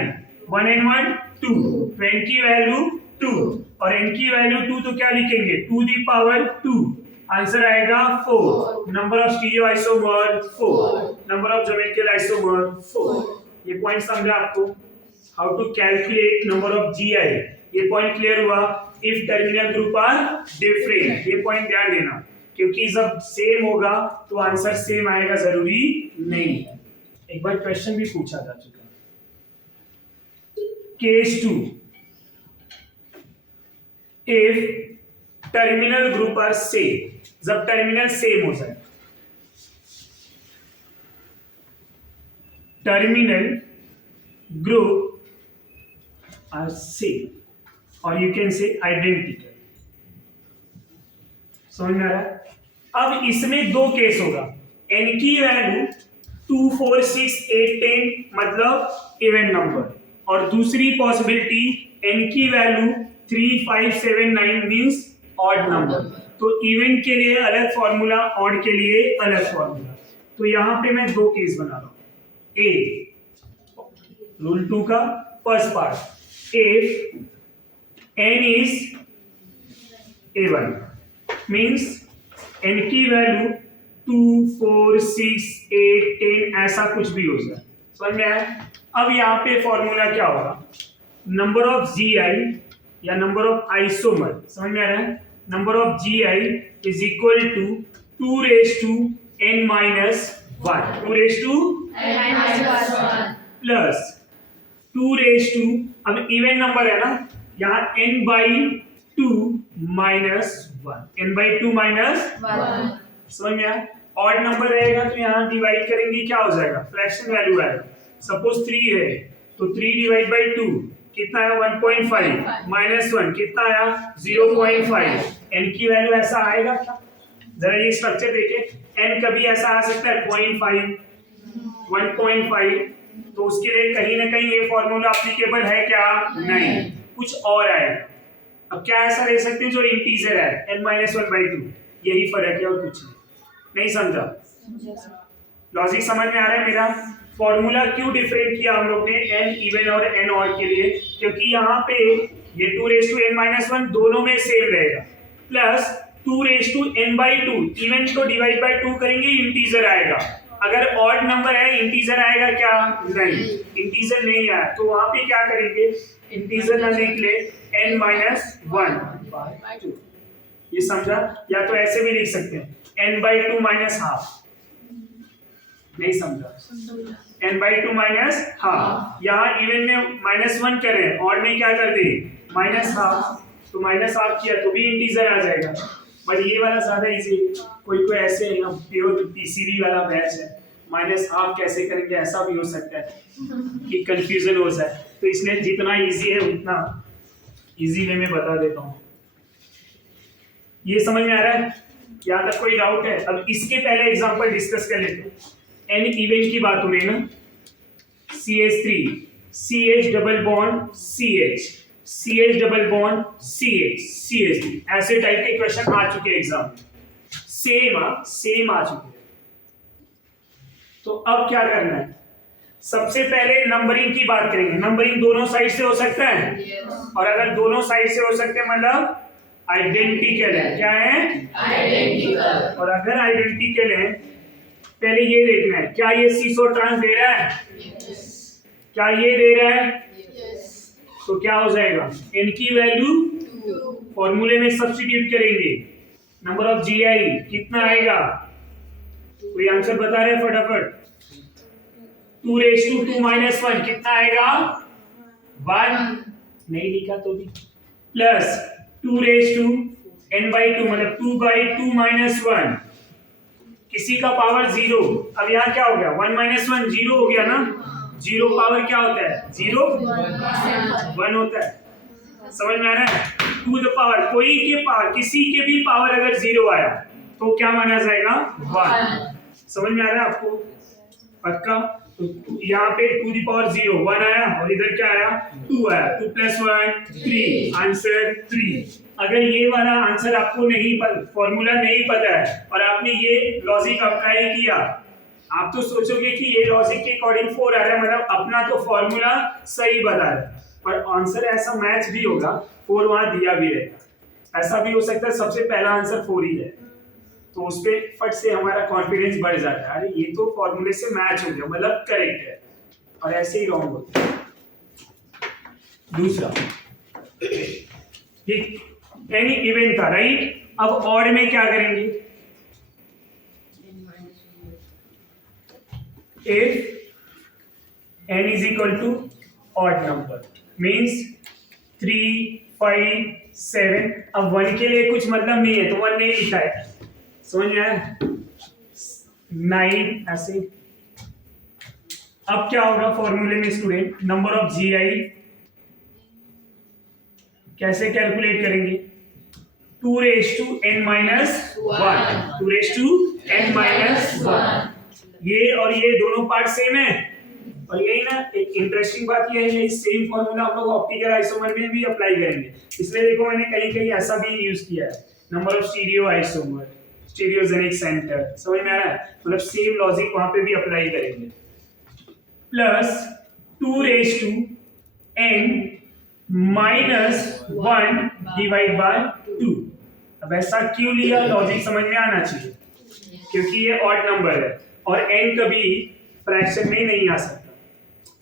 1 and 1 2, तो n की वैल्यू 2 और n की वैल्यू 2, तो क्या लिखेंगे, 2 दी पावर 2, आंसर आएगा 4। Number of stereo isomer 4, number of geometrical isomer 4। ये पॉइंट समझा आपको, how to calculate number of GI, ये पॉइंट क्लियर हुआ। If terminal group are different, ये पॉइंट ध्यान देना, क्योंकि जब सेम होगा तो आंसर सेम आएगा जरूरी नहीं है। एक बार क्वेश्चन भी पूछा जा चुका है। Case 2, if terminal group are same, जब टर्मिनल सेम हो जाए, टर्मिनल ग्रुप आर सेम और यू कैन से आइडेंटिकल। समझ में आ रहा है? अब इसमें दो केस होगा, n की वैल्यू 2 4 6 8 10 मतलब इवन नंबर, और दूसरी पॉसिबिलिटी n की वैल्यू 3 5 7 9 मींस ऑड नंबर। तो इवन के लिए अलग फॉर्मूला, ऑड के लिए अलग फॉर्मूला। तो यहां पे मैं दो केस बना रहा हूं। A, रूल 2 का first part, if n is A1 means n की वैल्यू 2 4 6 8 10 ऐसा कुछ भी हो जाए। समझ में आया? अब यहाँ पे फॉर्मूला क्या होगा, नंबर ऑफ GI या नंबर ऑफ आइसोमर, समझ में आ रहा है, number of GI is equal to 2 raised to n minus 1, 2 raised to plus 2 raised to, अब इवन नंबर है ना, यहाँ n by 2 minus 1, n by 2 minus 1। समझ में आया? ऑड नंबर रहेगा तो यहाँ डिवाइड करेंगे, क्या हो जाएगा, फ्रैक्शन वैल्यू आएगा। सपोज 3 है तो 3 डिवाइड बाई 2 कितना है, 1.5 माइनस 1 कितना आया, 0.5। n की वैल्यू ऐसा आएगा क्या, जरा ये स्ट्रक्चर देखिए, n कभी ऐसा आ सकता है 0.5 1.5 तो उसके लिए कहीं ना कहीं ये फॉर्मूला एप्लीकेबल है क्या? नहीं, कुछ और आएगा। अब क्या ऐसा ले सकते हैं जो इंटीजर है n-1/2, यही फर्क है और कुछ नहीं समझा? लॉजिक समझ में आ रहा है मेरा? फॉर्मूला क्यों डिफरेंट किया हम लोग ने n इवन और n ऑड के लिए? क्योंकि यहाँ पे ये 2n-1 दोनों में सेम रहेगा, प्लस 2n/2 इवन को डिवाइड बाय 2 करेंगे इंटीजर आएगा। अगर ऑड नंबर है इंटीजर आएगा क्या? नहीं, इंटीजर नहीं आया तो वहां पे क्या करेंगे? इंटीजर लाने के लिए n-1/2। ये समझा? या तो ऐसे भी लिख सकते हैं n/2 - ½ नहीं समझा? n/2 - ½ यहाँ इवन में -1 करें, ऑड में क्या कर दे? -½ तो -½ किया तो भी इंटीजर आ जाएगा। बट ये वाला ज्यादा इजी, कोई ऐसे प्योर पीसीबी वाला बैच है, -½ कैसे करेंगे ऐसा भी हो सकता है कि कंफ्यूजन हो जाए, तो इसलिए जितना इजी है उतना इजी वे में बता देता हूँ। ये समझ में आ रहा है? यहाँ तक कोई डाउट है? अब इसके पहले एग्जांपल डिस्कस कर लेते हैं। n इवेंट की बात हो रही है ना, CH3 CH double bond CH CH double bond CH CH3 ऐसे टाइप के क्वेश्चन आ चुके हैं एग्जाम में, सेम आ चुके हैं। तो अब क्या करना है? सबसे पहले नंबरिंग की बात करेंगे। नंबरिंग दोनों साइड से हो सकता है और अगर दोनों साइड से हो सकते हैं मतलब आइडेंटिकल है। क्या है? आइडेंटिकल। और अगर आइडेंटिकल है पहले ये देखना है क्या ये सीसो ट्रांस दे रहा है? क्या ये दे रहा है? तो क्या हो जाएगा? n की वैल्यू 2 फॉर्मूले में सब्स्टिट्यूट करेंगे। नंबर ऑफ GI कितना आएगा? कोई आंसर बता रहे फटाफट? 2^2 - 1 कितना आएगा? 1 नहीं लिखा तो भी, प्लस 2n/2 मतलब 2/2 - 1 किसी का पावर 0। अब यहाँ क्या हो गया? 1 - 1 0 हो गया ना। 0 पावर क्या होता है? 0 1 होता है। समझ में आ रहा है? टू द पावर कोई के पावर किसी के भी पावर अगर 0 आया तो क्या माना जाएगा? 1। समझ में आ रहा है आपको? पक्का? तो यहाँ पे 2 द पावर 0 1 आया और इधर क्या आया? 2 आया। 2 + 1 3, आंसर 3। अगर ये वाला आंसर आपको नहीं फॉर्मूला नहीं पता है और आपने ये लॉजिक अप्लाई किया, आप तो सोचोगे कि ये लॉजिक के अकॉर्डिंग 4 आ रहा है, मतलब अपना तो फॉर्मूला सही बता रहा है, पर आंसर ऐसा मैच भी होगा 4 वहां दिया भी रहेगा। ऐसा भी हो सकता है सबसे पहला आंसर 4 ही है, तो उस पे फट से हमारा कॉन्फिडेंस बढ़ जाता है, अरे ये तो फॉर्मूले से मैच हो गया मतलब करेक्ट है, और ऐसे ही रॉन्ग होता है। दूसरा ठीक, एनी इवेंट था राइट। अब ऑड में क्या करेंगे? if n is equal to odd number means 3 5 7। अब 1 के लिए कुछ मतलब नहीं है तो 1 नहीं लिखा है, समझ में आया? 9 ऐसे। अब क्या होगा फॉर्मूले में स्टूडेंट? नंबर ऑफ GI कैसे कैलकुलेट करेंगे? 2n - 1 2n - 1। ये और ये दोनों पार्ट सेम है, और यही ना एक इंटरेस्टिंग बात ये है, सेम फॉर्मूला हम लोग ऑप्टिकल आइसोमर में भी अप्लाई करेंगे। इसलिए देखो मैंने कहीं कहीं ऐसा भी यूज किया है, number of stereo isomer, stereogenic centre. समझ में आ रहा है? मतलब सेम लॉजिक वहां पे भी अप्लाई करेंगे। Plus 2n - 1 divide by 2। अब ऐसा क्यों लिया? लॉजिक समझ में आना चाहिए, क्योंकि ये ऑड नंबर है और n कभी फ्रैक्शन में नहीं आ सकता,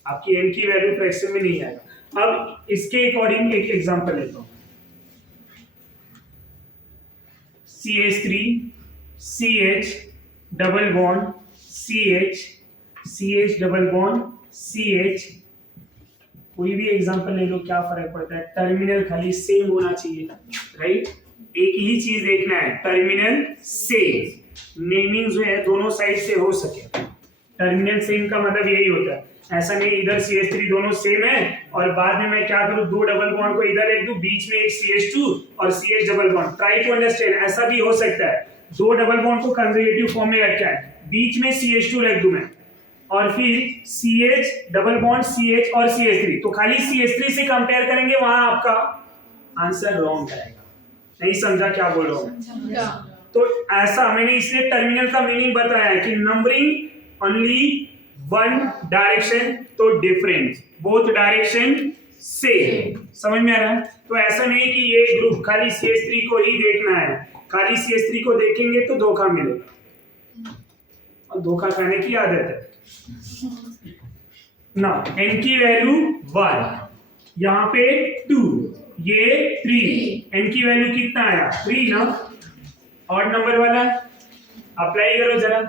आपकी n की वैल्यू फ्रैक्शन में नहीं आएगा। अब इसके अकॉर्डिंग एक एग्जांपल लेता हूं। CH3 CH double bond CH CH double bond CH, कोई भी एग्जांपल ले लो, क्या फर्क पड़ता है? टर्मिनल खाली सेम होना चाहिए राइट। एक ही चीज देखना है, टर्मिनल सेम। नेमिंग जो है दोनों साइड से हो सके। टर्मिनल सेम का मतलब यही होता है, ऐसा नहीं इधर CH3 दोनों सेम है और बाद में मैं क्या करूं, 2 डबल बॉन्ड को इधर रख दूं, बीच में एक CH2 और CH double bond. Try to understand, ऐसा भी हो सकता है 2 डबल बॉन्ड को कंजर्वेटिव फॉर्म में रखा है, बीच में CH2 रख दूं मैं, और फिर CH डबल बॉन्ड CH और CH3, तो खाली CH3 से कंपेयर करेंगे, वहां आपका आंसर रॉन्ग आएगा। नहीं समझा क्या बोल रहा हूं? तो ऐसा मैंने इसलिए टर्मिनल का मीनिंग बताया है कि नंबरिंग ओनली वन डायरेक्शन तो डिफरेंट, बोथ डायरेक्शन सेम। समझ में आ रहा है? तो ऐसा नहीं कि ये ग्रुप खाली CH3 को ही देखना है, खाली CH3 को देखेंगे तो धोखा मिलेगा, और धोखा खाने की आदत है ना। n की वैल्यू 1, यहाँ पे 2, ये 3, n की वैल्यू कितना आया 3 ना, ऑड नंबर वाला अप्लाई करो जरा,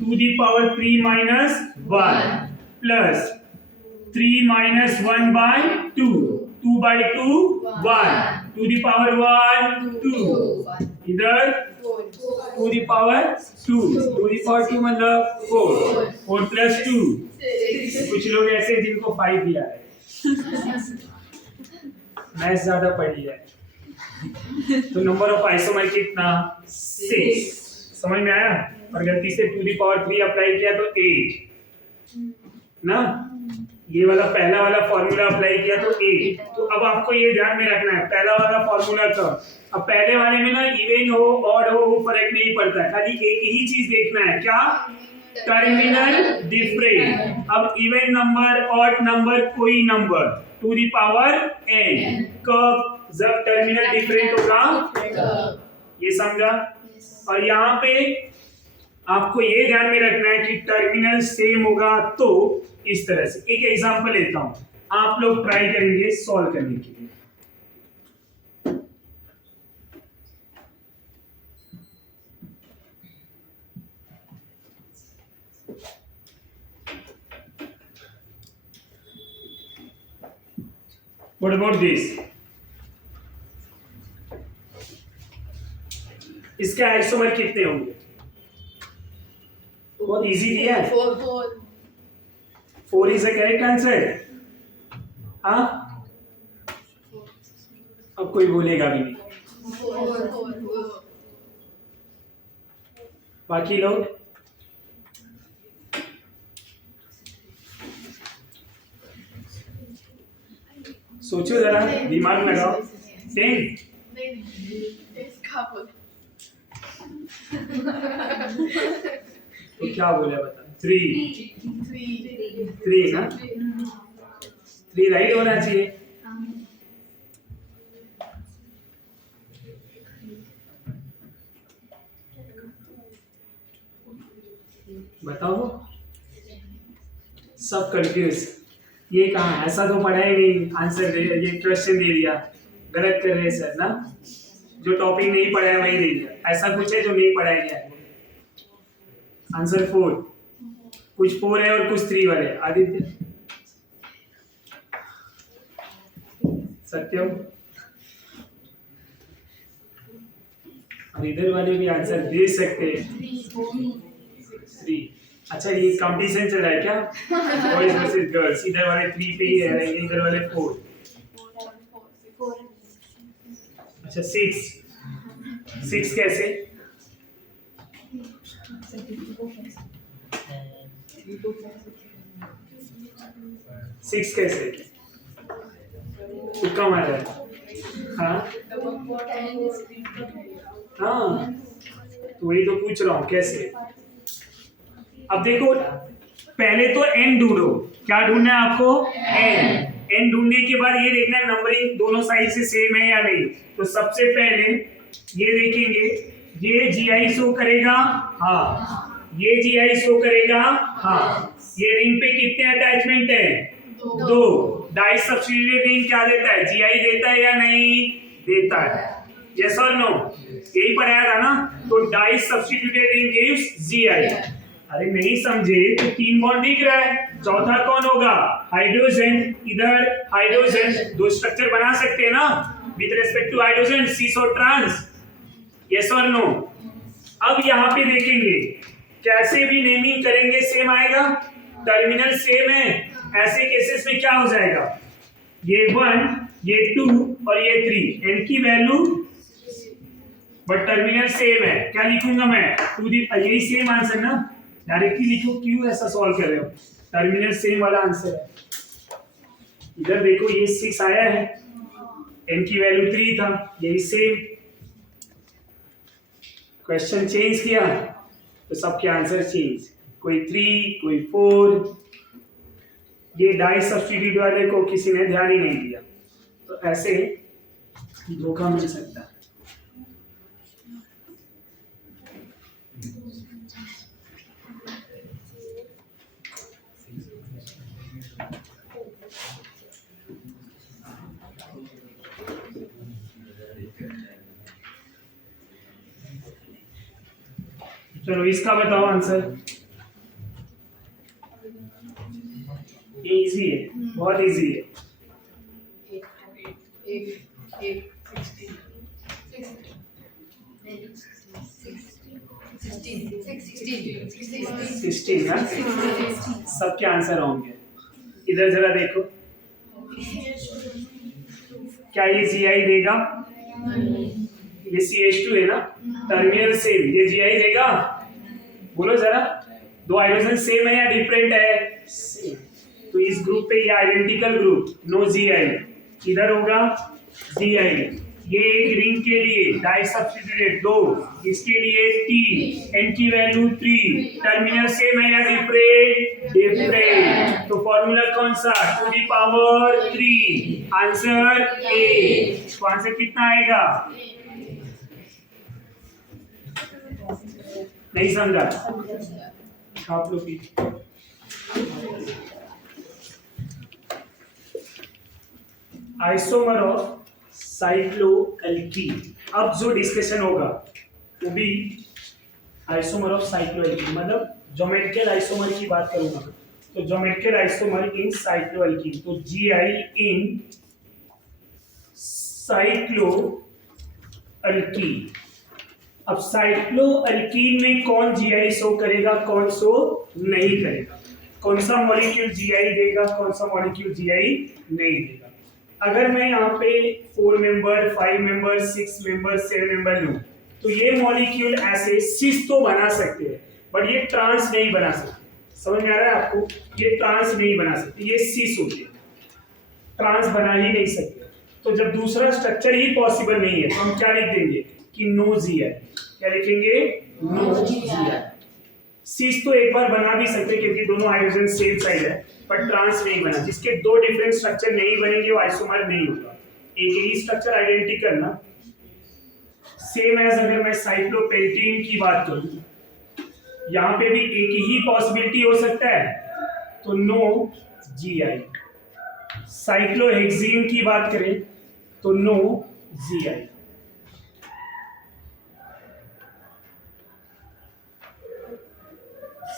2 the power 3 minus 1 plus 3 minus 1 by 2, 2 by 2 1, 2 the power 1 2, इधर 2 दी पावर 2, 2 दी पावर 2 मतलब 4, 4 प्लस 2, कुछ लोग ऐसे जिनको 5 दिया है, मैथ्स ज्यादा पढ़ लिया है। तो नंबर ऑफ आइसोमर कितना 6, समझ में आया? और गलती से 2 दी पावर 3 अप्लाई किया तो 8 ना, ये वाला पहला वाला फॉर्मूला अप्लाई किया तो 8। तो अब आपको ये ध्यान में रखना है, पहला वाला फॉर्मूला का, अब पहले वाले में ना इवन हो ऑड हो वो फर्क नहीं पड़ता, खाली एक ही चीज देखना है, क्या? Terminal different. अब इवन नंबर ऑड नंबर कोई नंबर 2 दी पावर n, कब? जब टर्मिनल डिफरेंट होगा, ये समझा? और यहाँ पे आपको ये ध्यान में रखना है कि टर्मिनल सेम होगा तो इस तरह से। एक एग्जांपल लेता हूं, आप लोग ट्राई करेंगे सॉल्व करने के लिए। What about this? इसके आइसोमर कितने होंगे? बहुत इजी दिया है, 4 इज द करेक्ट आंसर। हाँ, अब कोई बोलेगा भी नहीं, बाकी लोग सोचो जरा, दिमाग लगाओ। 10 तो क्या बोले बता? 3 ना, 3 राइट होना चाहिए। बताओ, सब कंफ्यूज, ये कहाँ? ऐसा तो पढ़ा ही नहीं, आंसर दे, ये क्वेश्चन दे दिया, गलत कर रहे सर ना, जो टॉपिक नहीं पढ़ा है वही दे दिया, ऐसा कुछ है जो नहीं पढ़ाया गया है। आंसर 4, कुछ 4 है और कुछ 3 वाले। आदित्य, सत्यम, और इधर वाले भी आंसर दे सकते हैं 3। अच्छा, ये कंपटीशन चल रहा है क्या? बॉयज वर्सेस गर्ल्स, इधर वाले 3 पे ही है, इधर वाले 4। अच्छा 6 कैसे? 6 कैसे? तुक्का मारा है? हाँ हाँ, तो वही तो पूछ रहा हूँ कैसे। अब देखो, पहले तो n ढूंढो, क्या ढूंढना है आपको? n ढूंढने के बाद ये देखना है नंबरिंग दोनों साइड से सेम है या नहीं। तो सबसे पहले ये देखेंगे, ये GI शो करेगा, हाँ, ये GI शो करेगा, हाँ। ये रिंग पे कितने अटैचमेंट है? 2। डाई सब्स्टिट्यूटेड रिंग क्या देता है? GI देता है या नहीं देता है? यस और नो? यही पढ़ाया था ना। तो disubstituted ring gives GI। अरे नहीं समझे तो 3 बॉन्ड दिख रहा है, चौथा कौन होगा? हाइड्रोजन। इधर हाइड्रोजन, 2 स्ट्रक्चर बना सकते हैं ना with respect to hydrogen, cis or trans. Yes और नो? अब यहाँ पे देखेंगे, कैसे भी नेमिंग करेंगे सेम आएगा, टर्मिनल सेम है। ऐसे केसेस में क्या हो जाएगा? ये 1, ये 2 और ये 3, इनकी वैल्यू बट टर्मिनल सेम है। क्या लिखूंगा मैं? 2 दी, यही सेम आंसर ना, डायरेक्टली लिखो, क्यों ऐसा सॉल्व कर रहे हो, टर्मिनल सेम वाला आंसर है। इधर देखो ये 6 आया है, n की वैल्यू 3 था, यही सेम। क्वेश्चन चेंज किया तो सबके आंसर चेंज, कोई 3 कोई 4। ये डाई सब्स्टिट्यूट वाले को किसी ने ध्यान ही नहीं दिया, तो ऐसे धोखा मिल सकता है। चलो इसका बताओ आंसर। ये इजी है, बहुत इजी है। सबके आंसर होंगे। इधर जरा देखो, क्या ये GI देगा? ये CH2 है ना, टर्मिनल सेम, ये GI देगा? बोलो जरा, दो हाइड्रोजन सेम है या डिफरेंट है? सेम। तो इस ग्रुप पे ये आइडेंटिकल ग्रुप, नो GI। इधर होगा GI। ये एक रिंग के लिए डाई सब्स्टिट्यूटेड 2, इसके लिए 3, n की वैल्यू 3, टर्मिनल सेम है या डिफरेंट? डिफरेंट। तो फॉर्मूला कौन सा? 2 की पावर 3, आंसर A। तो आंसर कितना आएगा? नहीं समझा? आप लोग भी आइसोमर ऑफ साइक्लोएल्कीन। अब जो डिस्कशन होगा वो भी आइसोमर ऑफ साइक्लोएल्कीन, मतलब ज्योमेट्रिकल आइसोमर की बात करूंगा। तो ज्योमेट्रिकल आइसोमर इन साइक्लोएल्कीन, तो GI इन साइक्लोएल्कीन। अब साइक्लोएल्कीन में कौन GI शो करेगा, कौन शो नहीं करेगा, कौन सा मॉलिक्यूल GI देगा, कौन सा मॉलिक्यूल GI नहीं देगा। अगर मैं यहाँ पे 4 मेंबर, 5 मेंबर, 6 मेंबर, 7 मेंबर लूं, तो ये मॉलिक्यूल ऐसे सिस तो बना सकते हैं, बट ये ट्रांस नहीं बना सकते। समझ में आ रहा है आपको? ये ट्रांस नहीं बना सकते, ये सिस होते हैं, ट्रांस बना ही नहीं सकते। तो जब दूसरा स्ट्रक्चर ही पॉसिबल नहीं है तो हम क्या लिख देंगे कि नो GI। क्या लिखेंगे? No GI। सिस तो एक बार बना भी सकते क्योंकि दोनों हाइड्रोजन सेम साइड है, पर ट्रांस नहीं बना। जिसके दो डिफरेंट स्ट्रक्चर नहीं बनेंगे वो आइसोमर नहीं होगा। एक ही स्ट्रक्चर आइडेंटिकल ना, सेम एज अगर मैं साइक्लोपेंटीन की बात करूं, यहां पे भी एक ही पॉसिबिलिटी हो सकता है, तो नो GI। साइक्लोहेक्सीन की बात करें तो नो GI।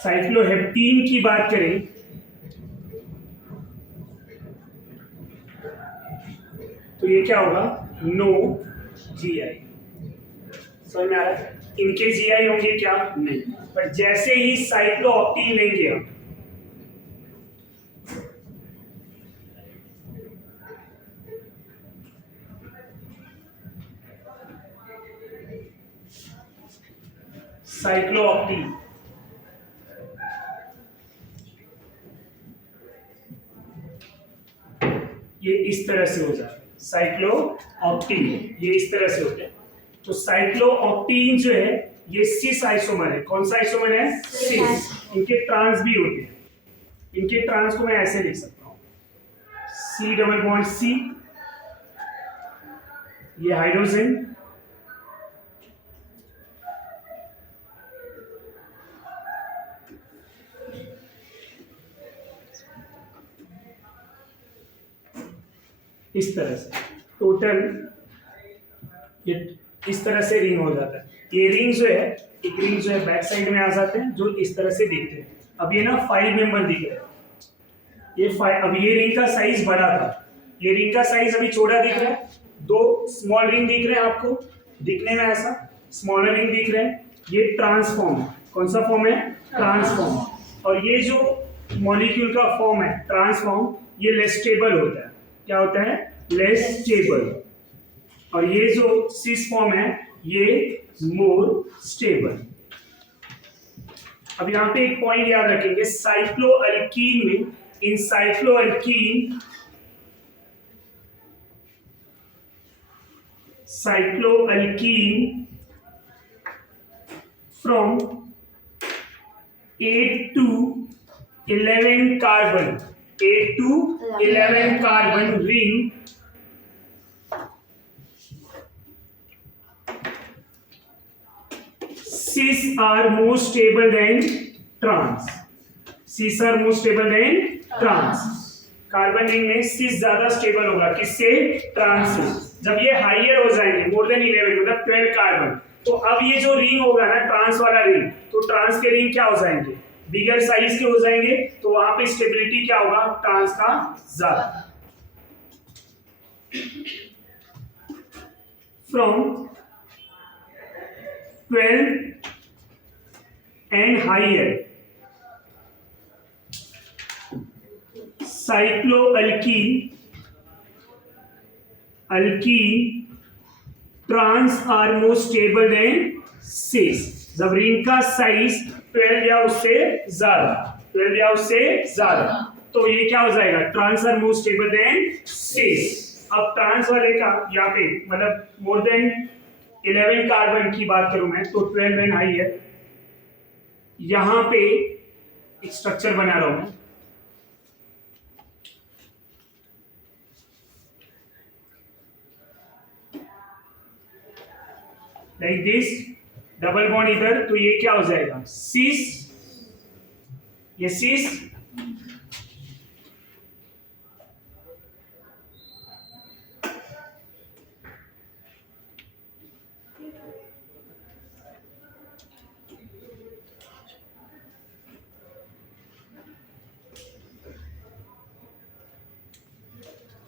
साइक्लोहेप्टीन की बात करें तो ये क्या होगा? No GI। समझ में आ रहा है? इनके GI होंगे क्या? नहीं। पर जैसे ही साइक्लोऑक्टीन लेंगे हम, साइक्लोऑक्टीन, ये इस तरह से हो जाता है। साइक्लोऑक्टीन ये इस तरह से होते हैं। तो साइक्लोऑक्टीन जो है ये सिस आइसोमर है। कौन सा आइसोमर है? सिस। इनके ट्रांस भी होते हैं। इनके ट्रांस को मैं ऐसे लिख सकता हूं, C डबल बॉन्ड C, ये हाइड्रोजन, इस तरह से टोटल ये इस तरह से रिंग हो जाता है। ये रिंग जो है, एक रिंग जो है बैक साइड में आ जाते हैं जो इस तरह से दिखते हैं। अब ये ना 5 मेंबर दिख रहे हैं, ये 5। अब ये रिंग का साइज बड़ा था, ये रिंग का साइज अभी छोटा दिख रहा है। 2 स्मॉल रिंग दिख रहे हैं आपको, दिखने में ऐसा स्मॉलर रिंग दिख रहे हैं। ये ट्रांसफॉर्म है। कौन सा फॉर्म है? ट्रांसफॉर्म। और ये जो मॉलिक्यूल का फॉर्म है ट्रांसफॉर्म, ये लेस स्टेबल होता है। क्या होता है? Less stable. और ये जो सिस फॉर्म है ये मोर स्टेबल। अब यहाँ पे एक पॉइंट याद रखेंगे, साइक्लोअल्कीन में, इन साइक्लोअल्कीन from 8 to 11 carbon, 8 to 11 carbon ring cis are more stable than trans. cis are more stable than trans. Carbon ring में सिस ज्यादा स्टेबल होगा किससे? ट्रांस से। जब ये हाइयर हो जाएंगे, मोर देन 11 मतलब 12 कार्बन, तो अब ये जो रिंग होगा ना ट्रांस वाला रिंग, तो ट्रांस के रिंग क्या हो जाएंगे? बिगर साइज के हो जाएंगे, तो वहां पे स्टेबिलिटी क्या होगा? ट्रांस का ज्यादा। From 12 and higher, cycloalkene trans are more stable than cis. जब रिंग का साइज 12 या उससे ज्यादा, 12 या उससे ज्यादा, तो ये क्या हो जाएगा? Trans are more stable than cis. अब ट्रांस वाले का यहाँ पे मतलब मोर देन 11 कार्बन की बात करूं मैं, तो 12 एंड हाई है। यहां पे एक स्ट्रक्चर बना रहा हूं मैं, लाइक दिस, डबल बॉन्ड इधर, तो ये क्या हो जाएगा? सिस, ये सिस,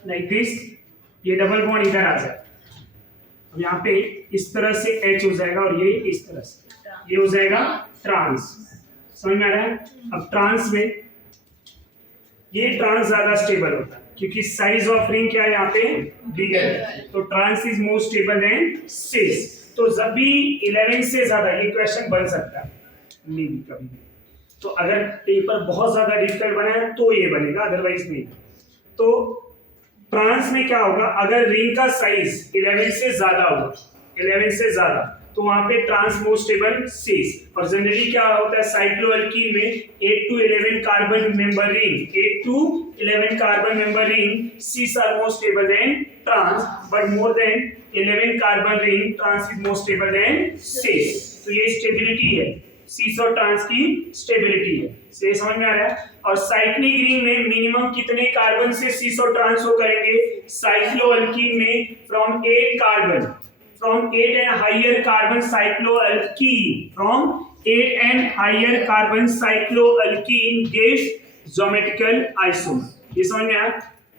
लाइक दिस, ये डबल बॉन्ड इधर आ जाए। अब यहाँ पे इस तरह से H हो जाएगा और ये इस तरह से, ये हो जाएगा ट्रांस। समझ में आ रहा है? अब ट्रांस में ये ट्रांस ज्यादा स्टेबल होता है क्योंकि साइज ऑफ रिंग क्या है यहाँ पे? बिगर है, तो trans is more stable than cis. तो जब भी 11 से ज्यादा, ये क्वेश्चन बन सकता है नहीं भी कभी भी, तो अगर पेपर बहुत ज्यादा डिफिकल्ट बना है तो ये बनेगा, अदरवाइज नहीं। तो ट्रांस में क्या होगा? अगर रिंग का साइज 11 से ज्यादा होगा, 11 से ज्यादा, तो वहां पे ट्रांस मोर स्टेबल सिस। और जनरली क्या होता है साइक्लोअल्कीन में? 8 to 11 carbon member ring, 8 to 11 carbon member ring cis are more stable than trans, but more than 11 carbon ring trans is more stable than cis. तो ये स्टेबिलिटी है, सिस और ट्रांस की स्टेबिलिटी है। से समझ में आ रहा है? और साइक्लिक रिंग में मिनिमम कितने कार्बन से सिस और ट्रांस हो करेंगे? साइक्लोअल्कीन में from 8 carbon, from 8 and higher carbon cycloalkene, from 8 and higher carbon cycloalkene gives geometrical isomer. ये समझ में आया?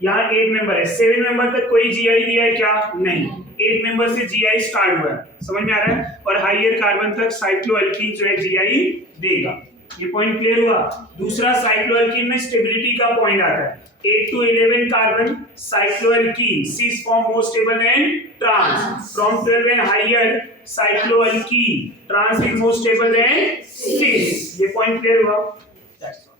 यहाँ 8 मेंबर है, 7 मेंबर तक कोई GI दिया है क्या? नहीं, 8 मेंबर से GI स्टार्ट हुआ है। समझ में आ रहा है? और हाइयर कार्बन तक साइक्लोअल्कीन जो है GI देगा। ये पॉइंट क्लियर हुआ? दूसरा, साइक्लोअल्कीन में स्टेबिलिटी का पॉइंट आता है। 8 to 11 carbon cycloalkene, cis form more stable than trans. From 12 and higher cycloalkene, trans is more stable than cis. ये पॉइंट क्लियर हुआ? That's all.